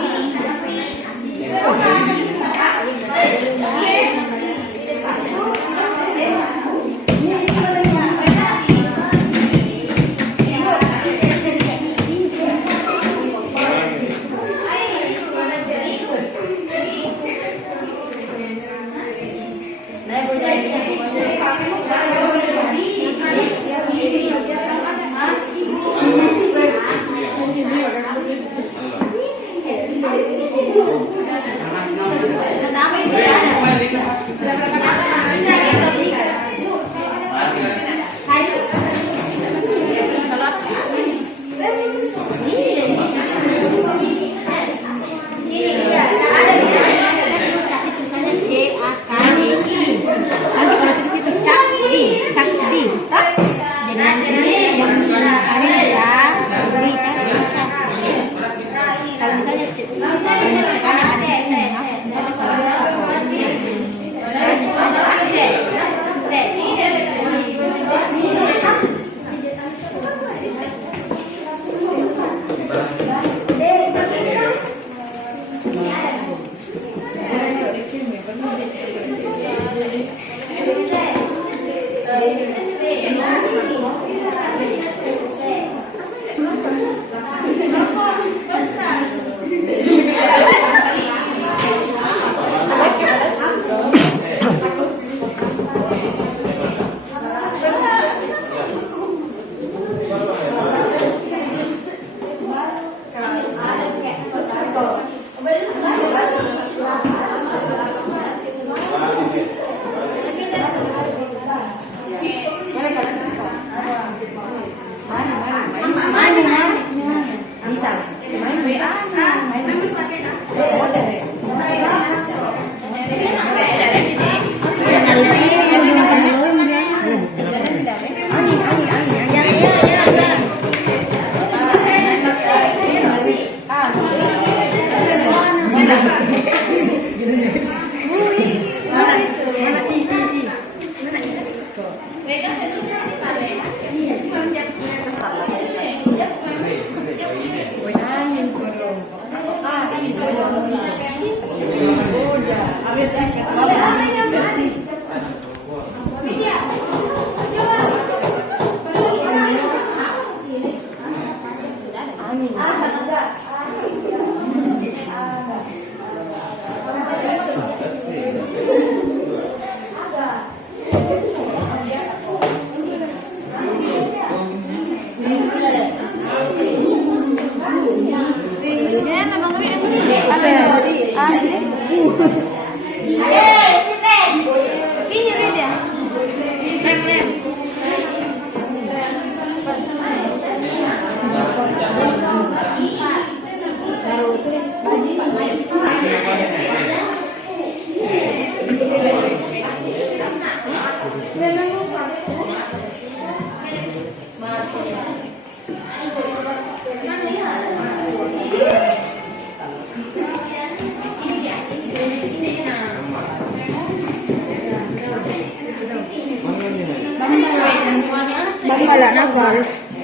lah nakal.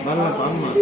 Balap ama.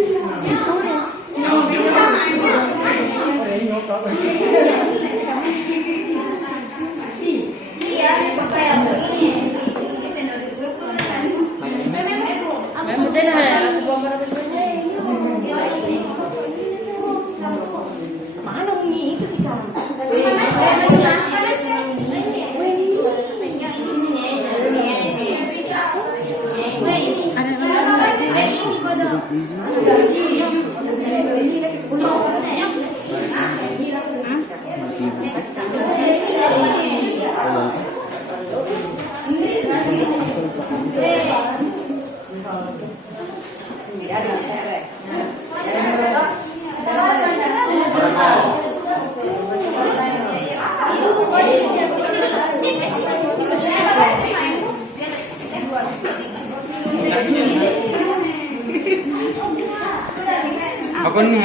Apa nih?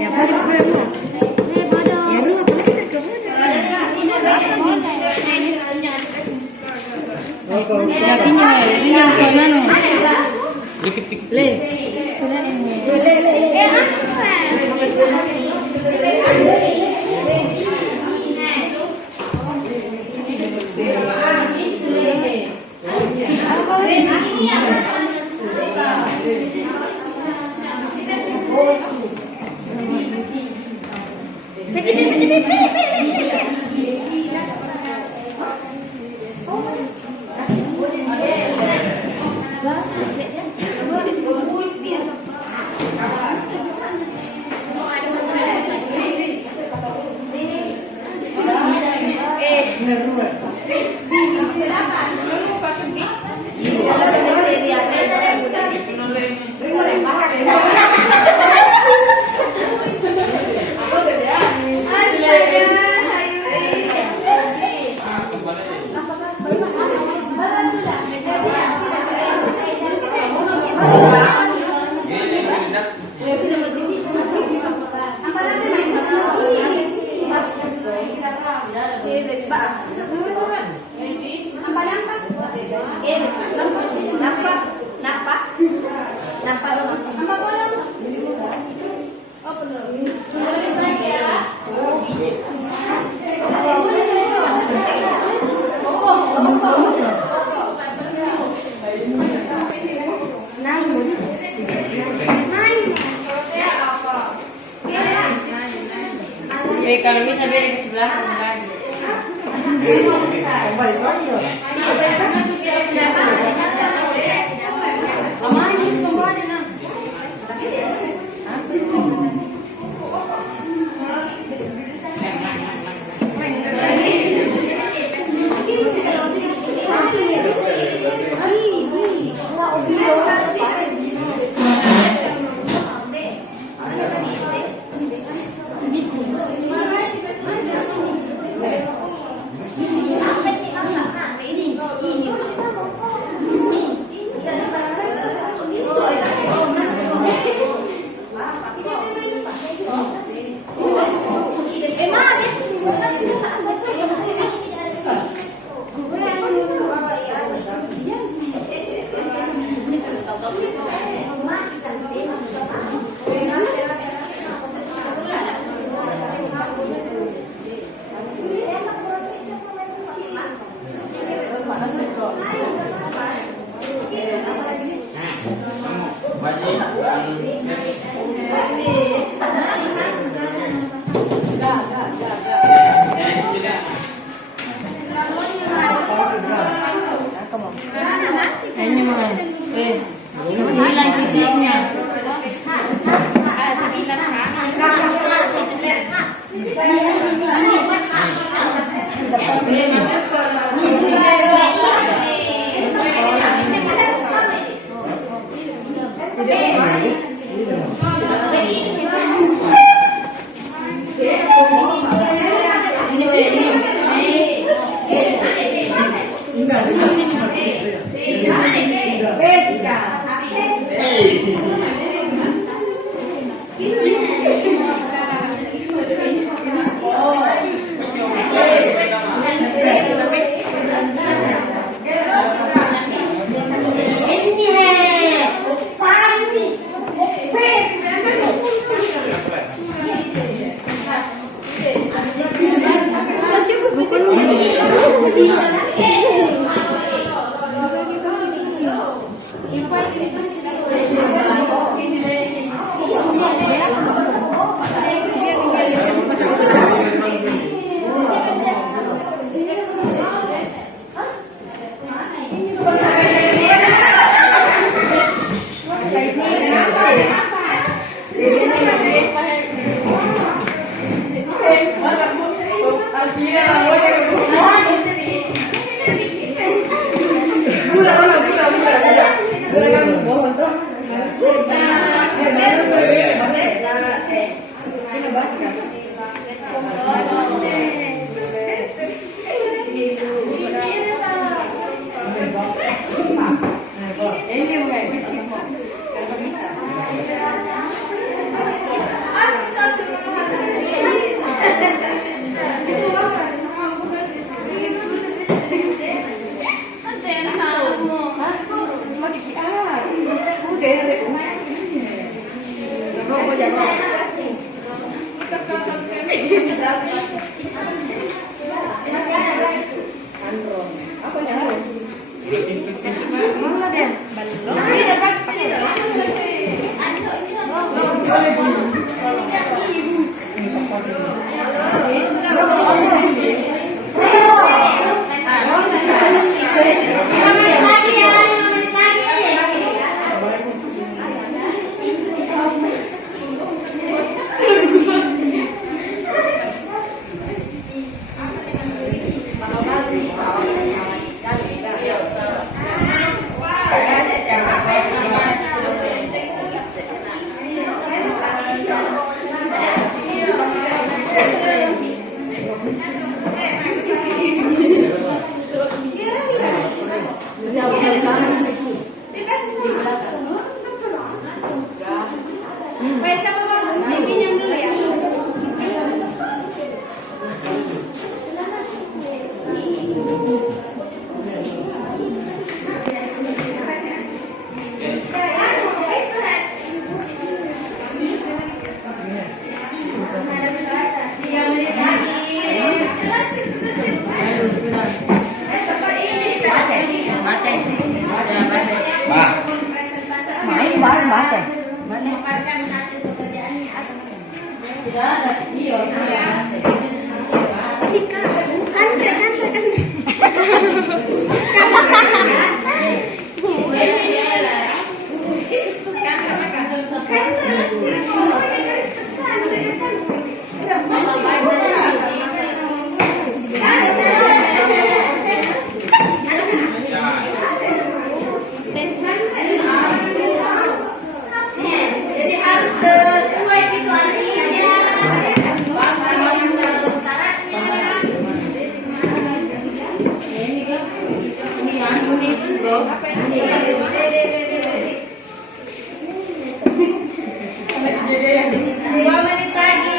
Ya bodoh berapa? Ya lu apa sih kamu? Kakinya ini yang kanan. Dikit-dikit. Le. Kalau bisa beri ke sebelah lagi. Baik, siapa mau dipinjam dulu ya? Memaparkan hasil pekerjaannya. Tidak ada. Iya. Jadi harus sesuai gitu artinya. Dua menit lagi.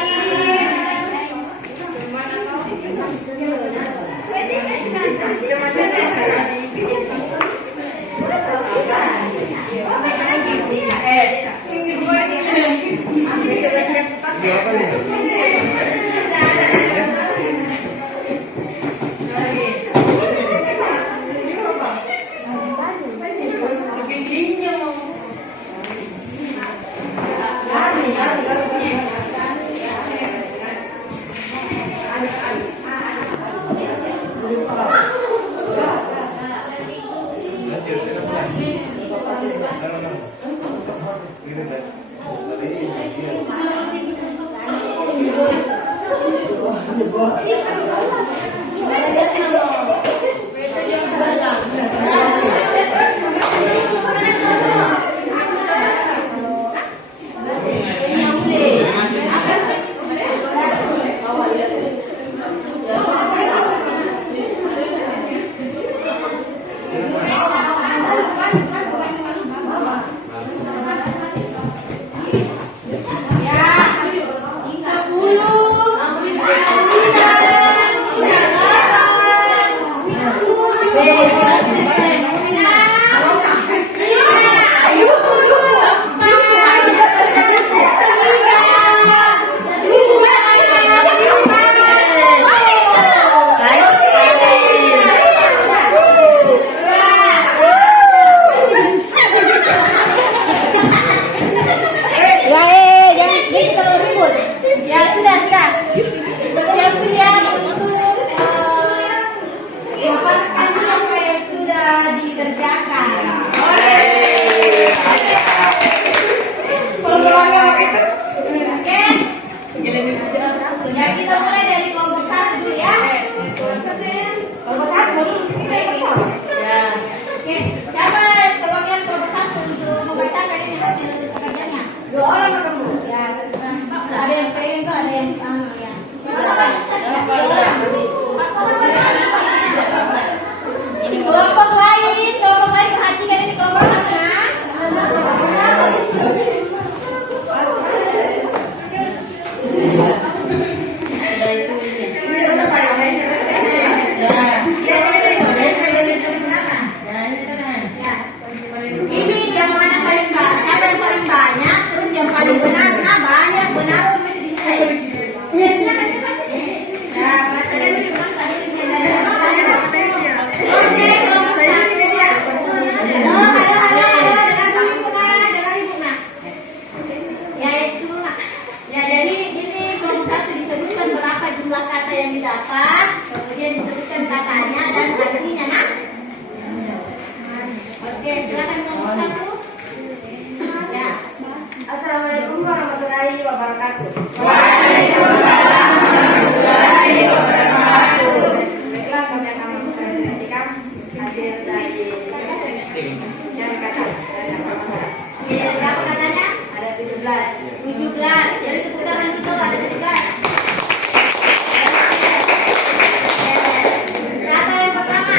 Kata yang pertama.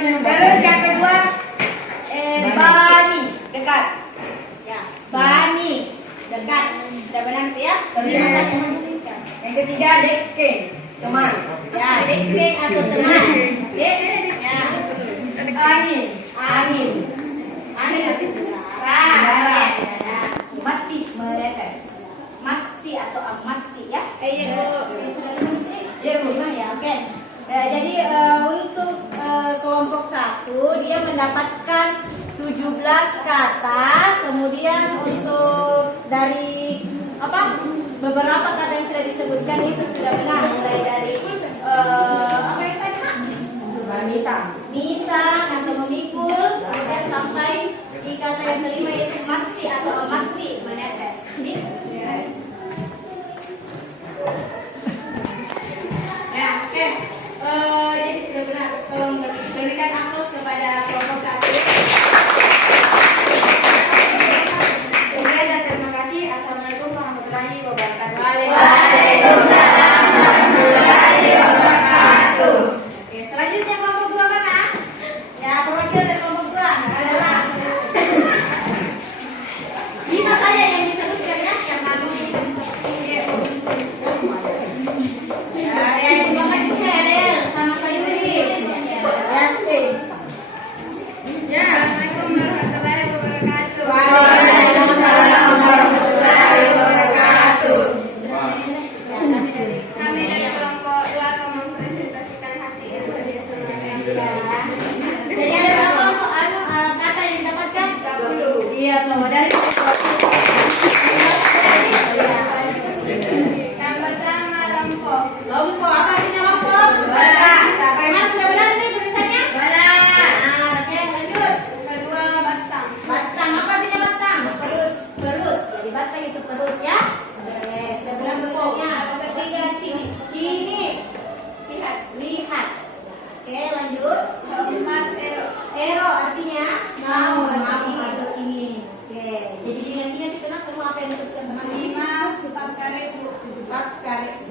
Terus yang kedua, bani, dekat. Ya, bani, dekat. Sudah benar itu ya? Yang ketiga, dekeng, teman. Ya, dekeng atau teman. Ya. Angin, angin. Angin udara. Mati, menetes. Mati atau amati ya? Ya, oke. Jadi untuk kelompok 1 dia mendapatkan 17 kata. Kemudian untuk dari beberapa kata yang sudah disebutkan itu sudah benar, mulai dari apa yang tadi misang atau memikul, kemudian sampai di kata yang kelima yaitu mati atau amati, menetes. Ya, oke. Jadi sudah benar. Tolong berikan aplaus kepada kelompok 1. Oke, dan terima kasih. Assalamualaikum warahmatullahi wabarakatuh. Waalaikumsalam warahmatullahi wabarakatuh. Oke, selanjutnya kelompok 2 mana? Ya, perwakilan dari kelompok 2. Lima saja yang disebutkan ya, karena mungkin ya, itu Bapak juga ada sama saya ini. Ya, stay. Ya, Assalamualaikum warahmatullahi wabarakatuh. Waalaikumsalam warahmatullahi wabarakatuh. Kami dari kelompok 2 akan mempresentasikan hasil. Jadi ada berapa soal kata yang didapatkan? 30. Iya, tuh dari yang pertama lompok. Lompok apa artinya lompok? Benar. Preman sudah benar ini tulisannya? Benar. Nah, oke lanjut. Kedua batang. Batang apa artinya batang? Perut. Perut. Jadi batang itu perut ya. Oke, sudah benar tulisannya. Ketiga sini. Sini. Lihat. Lihat. Oke lanjut. Keempat ero. Ero artinya mau. Mau hidup ini. Oke. Jadi ingat-ingat itu semua apa yang disebutkan teman. 5 pakarebu. Pakarebu.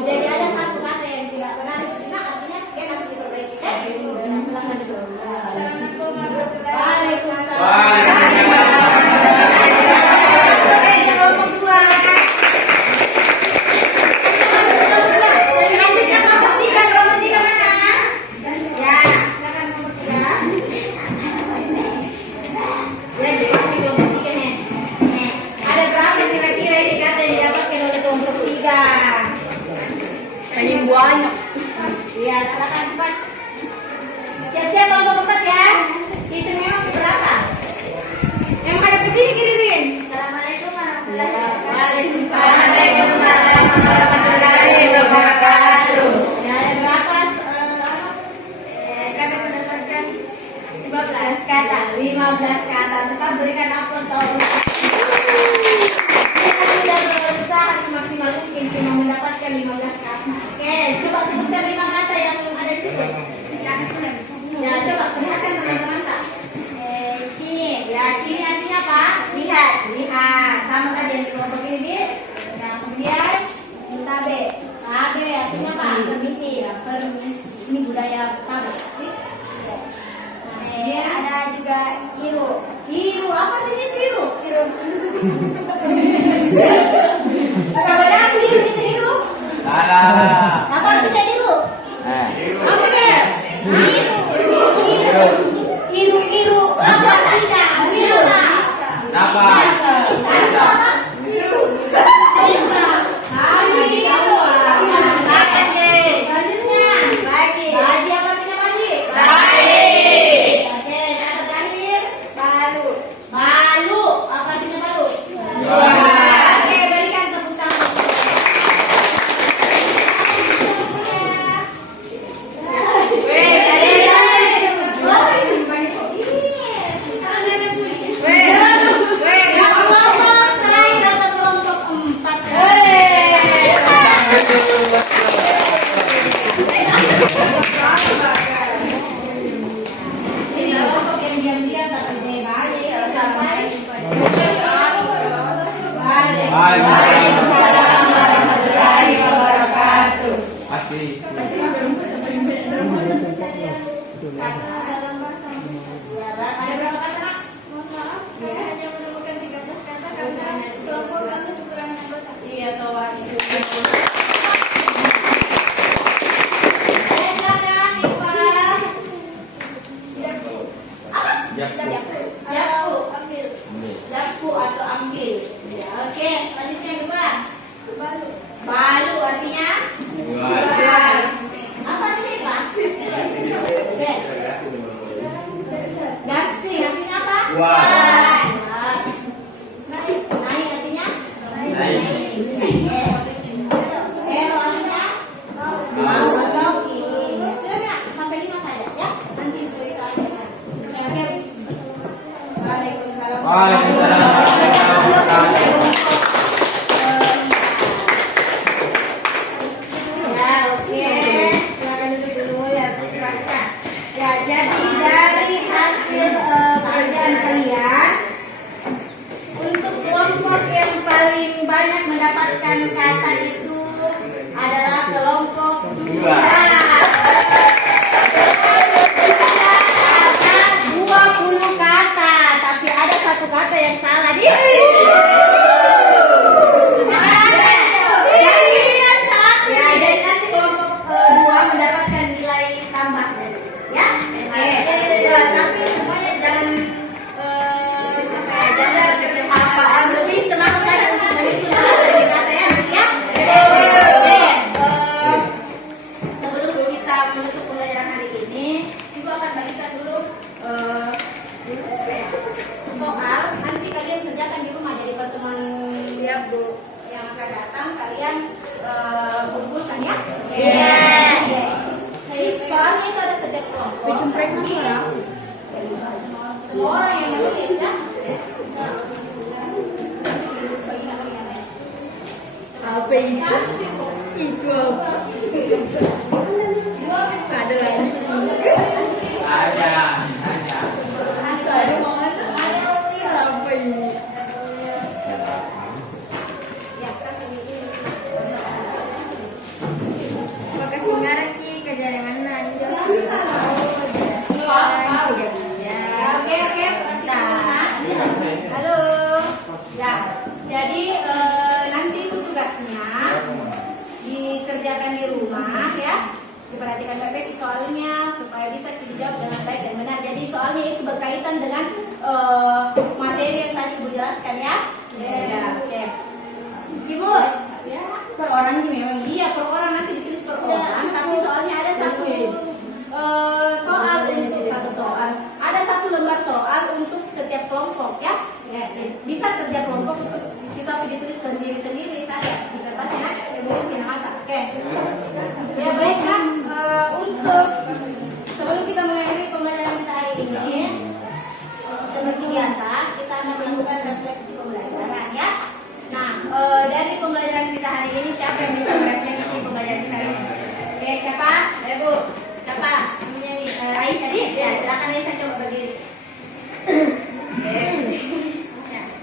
Jadi ada satu kata yang tidak benar itu artinya dia harus diperbaiki. Assalamualaikum warahmatullahi wabarakatuh. Banyak. Iya, silakan cepat. Siap-siap kelompok 4 ya. Itu memang berapa? Yang ada ke sini kirimin. Assalamualaikum warahmatullahi wabarakatuh. Waalaikumsalam warahmatullahi wabarakatuh. Ya, ada berapa? Kami berdasarkan 15 kata. 15 kata. Tetap berikan aplaus tahun. Kita sudah berusaha semaksimal mungkin cuma mendapatkan 15 kata. Oke, coba sebutkan 5 kata yang ada di situ. Ya, coba perhatikan teman-teman tak? Cini. Ya, cini artinya apa? Lihat. Lihat. Sama tadi yang di kelompok ini. Yang kemudian tabe. Tabe artinya apa? Permisi. Ya, permisi. Ini budaya tabe. Kemudian ada juga iru. Iru apa artinya iru? Iru. Apa artinya iru? Salah. Apa artinya iru? Apa dia? Iru. Apa artinya? Iru. Nafas. Waalaikumsalam warahmatullahi wabarakatuh. Ya, oke. Silakan duduk dulu ya, silahkan. Ya, jadi dari hasil pekerjaan kalian, untuk kelompok yang paling banyak mendapatkan kata itu adalah kelompok 2. Ada 20 kata, tapi ada satu kata yang salah. Jadi nanti kelompok 2 mendapatkan nilai tambah. Ya, tapi semuanya jangan jangan lebih semangat lagi untuk menghitung kata ya. Sebelum kita menutup pembelajaran hari ini, Ibu akan bagikan dulu soal. Nanti kalian kerjakan di rumah. Jadi pertemuan ya Bu yang akan datang kalian kumpulkan ya. Jadi soalnya itu ada setiap kelompok. Semua orang yang menulis ya. Apa itu? Itu apa? Ada lagi. Ada. Apa ini? Makasih ngaraki kejarangan nanti. Oke. Halo. Ya, jadi nanti itu tugasnya dikerjakan di rumah ya. Diperhatikan baik-baik soalnya supaya bisa dijawab dengan baik dan benar. Jadi soalnya itu berkaitan dengan materi yang tadi Ibu jelaskan ya. Ya, oke. Ibu, ya, per orang ini memang iya per orang nanti ditulis per orang, tapi soalnya ada satu soal untuk satu soal. Ada satu lembar soal untuk setiap kelompok ya. Bisa kerja kelompok untuk situ tapi ditulis sendiri-sendiri saja di kertasnya ditulis di mata. Oke. Ya baiklah, untuk sebelum kita mengakhiri pembelajaran kita hari ini, seperti biasa kita akan melakukan refleksi pembelajaran ya. Nah, dari pembelajaran kita hari ini siapa yang bisa merefleksi pembelajaran kita hari ini? Oke, siapa? Bu. Siapa? Namanya nih Aisyah nih. Ya, silakan Aisyah coba berdiri.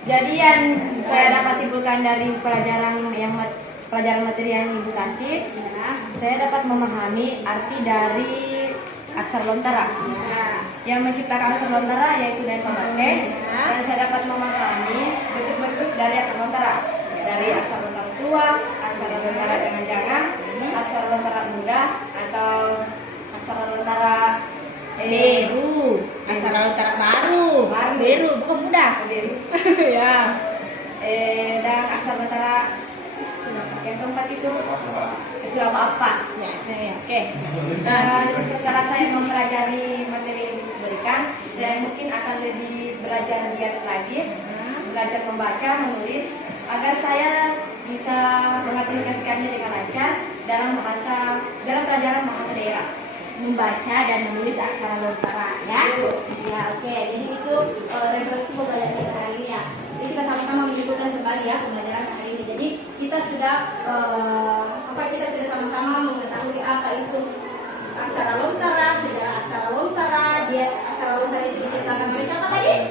Jadi yang saya dapat simpulkan dari pelajaran materi yang Ibu kasih, saya dapat memahami arti dari aksara lontara. Yang menciptakan aksara lontara yaitu dari pemakai, dan saya dapat memahami bentuk-bentuk dari aksara lontara. Dari aksara lontara tua, aksara lontara jangan-jangan, aksara lontara muda, atau aksara lontara Beru, aksara lontara baru, bukan mudah. ya. Dan aksara lontara yang keempat itu selama apa? Ya, oke. Dan setelah saya mempelajari materi yang diberikan, saya mungkin akan lebih belajar giat lagi, belajar membaca, menulis, agar saya bisa mengaplikasikannya dengan lancar dalam pelajaran bahasa daerah. Membaca dan menulis aksara lontara ya. Ya, oke. Jadi itu refleksi pembelajaran kita hari ini ya. Jadi kita sama-sama menyebutkan kembali ya pembelajaran hari ini. Jadi kita sudah sama-sama mengetahui apa itu aksara lontara, sejarah aksara lontara, aksara lontara itu diciptakan oleh siapa tadi?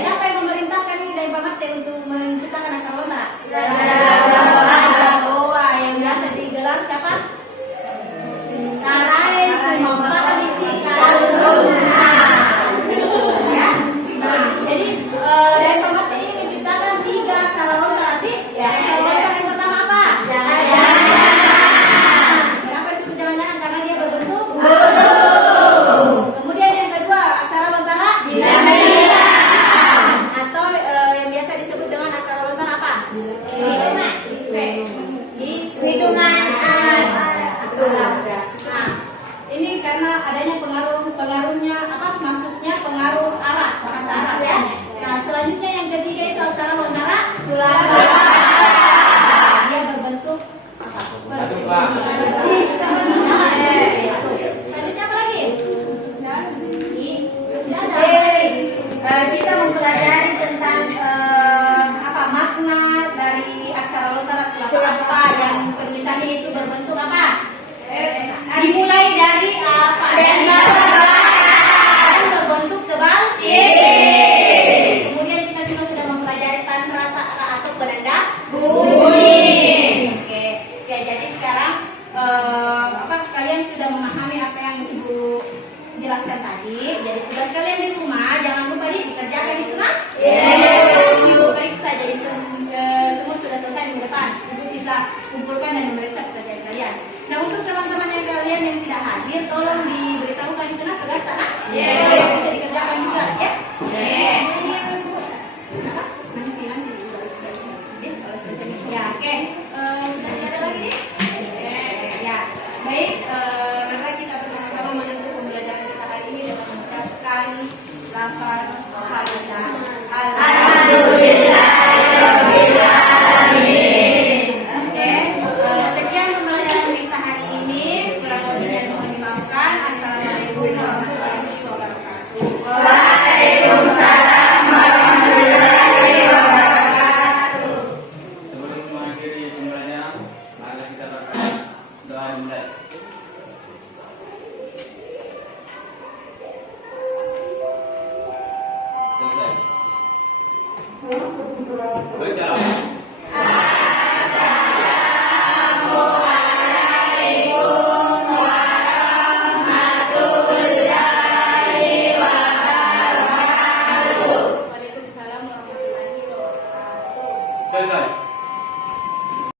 Siapa yang memerintahkan ini dari Bamate untuk menciptakan aksara lontara? Yang biasa digelar siapa? Sarain Kumamparisi Kaluna. Ya. Nah, jadi dari Pemati ini menciptakan 3 aksara lontara. Ya. Aksara lontara yang pertama apa? Jangan-jangan. Kenapa disebut jangan-jangan? Karena dia berbentuk kemudian yang kedua aksara lontara bila-bila. Atau yang biasa disebut dengan aksara lontara apa? Bila-bila.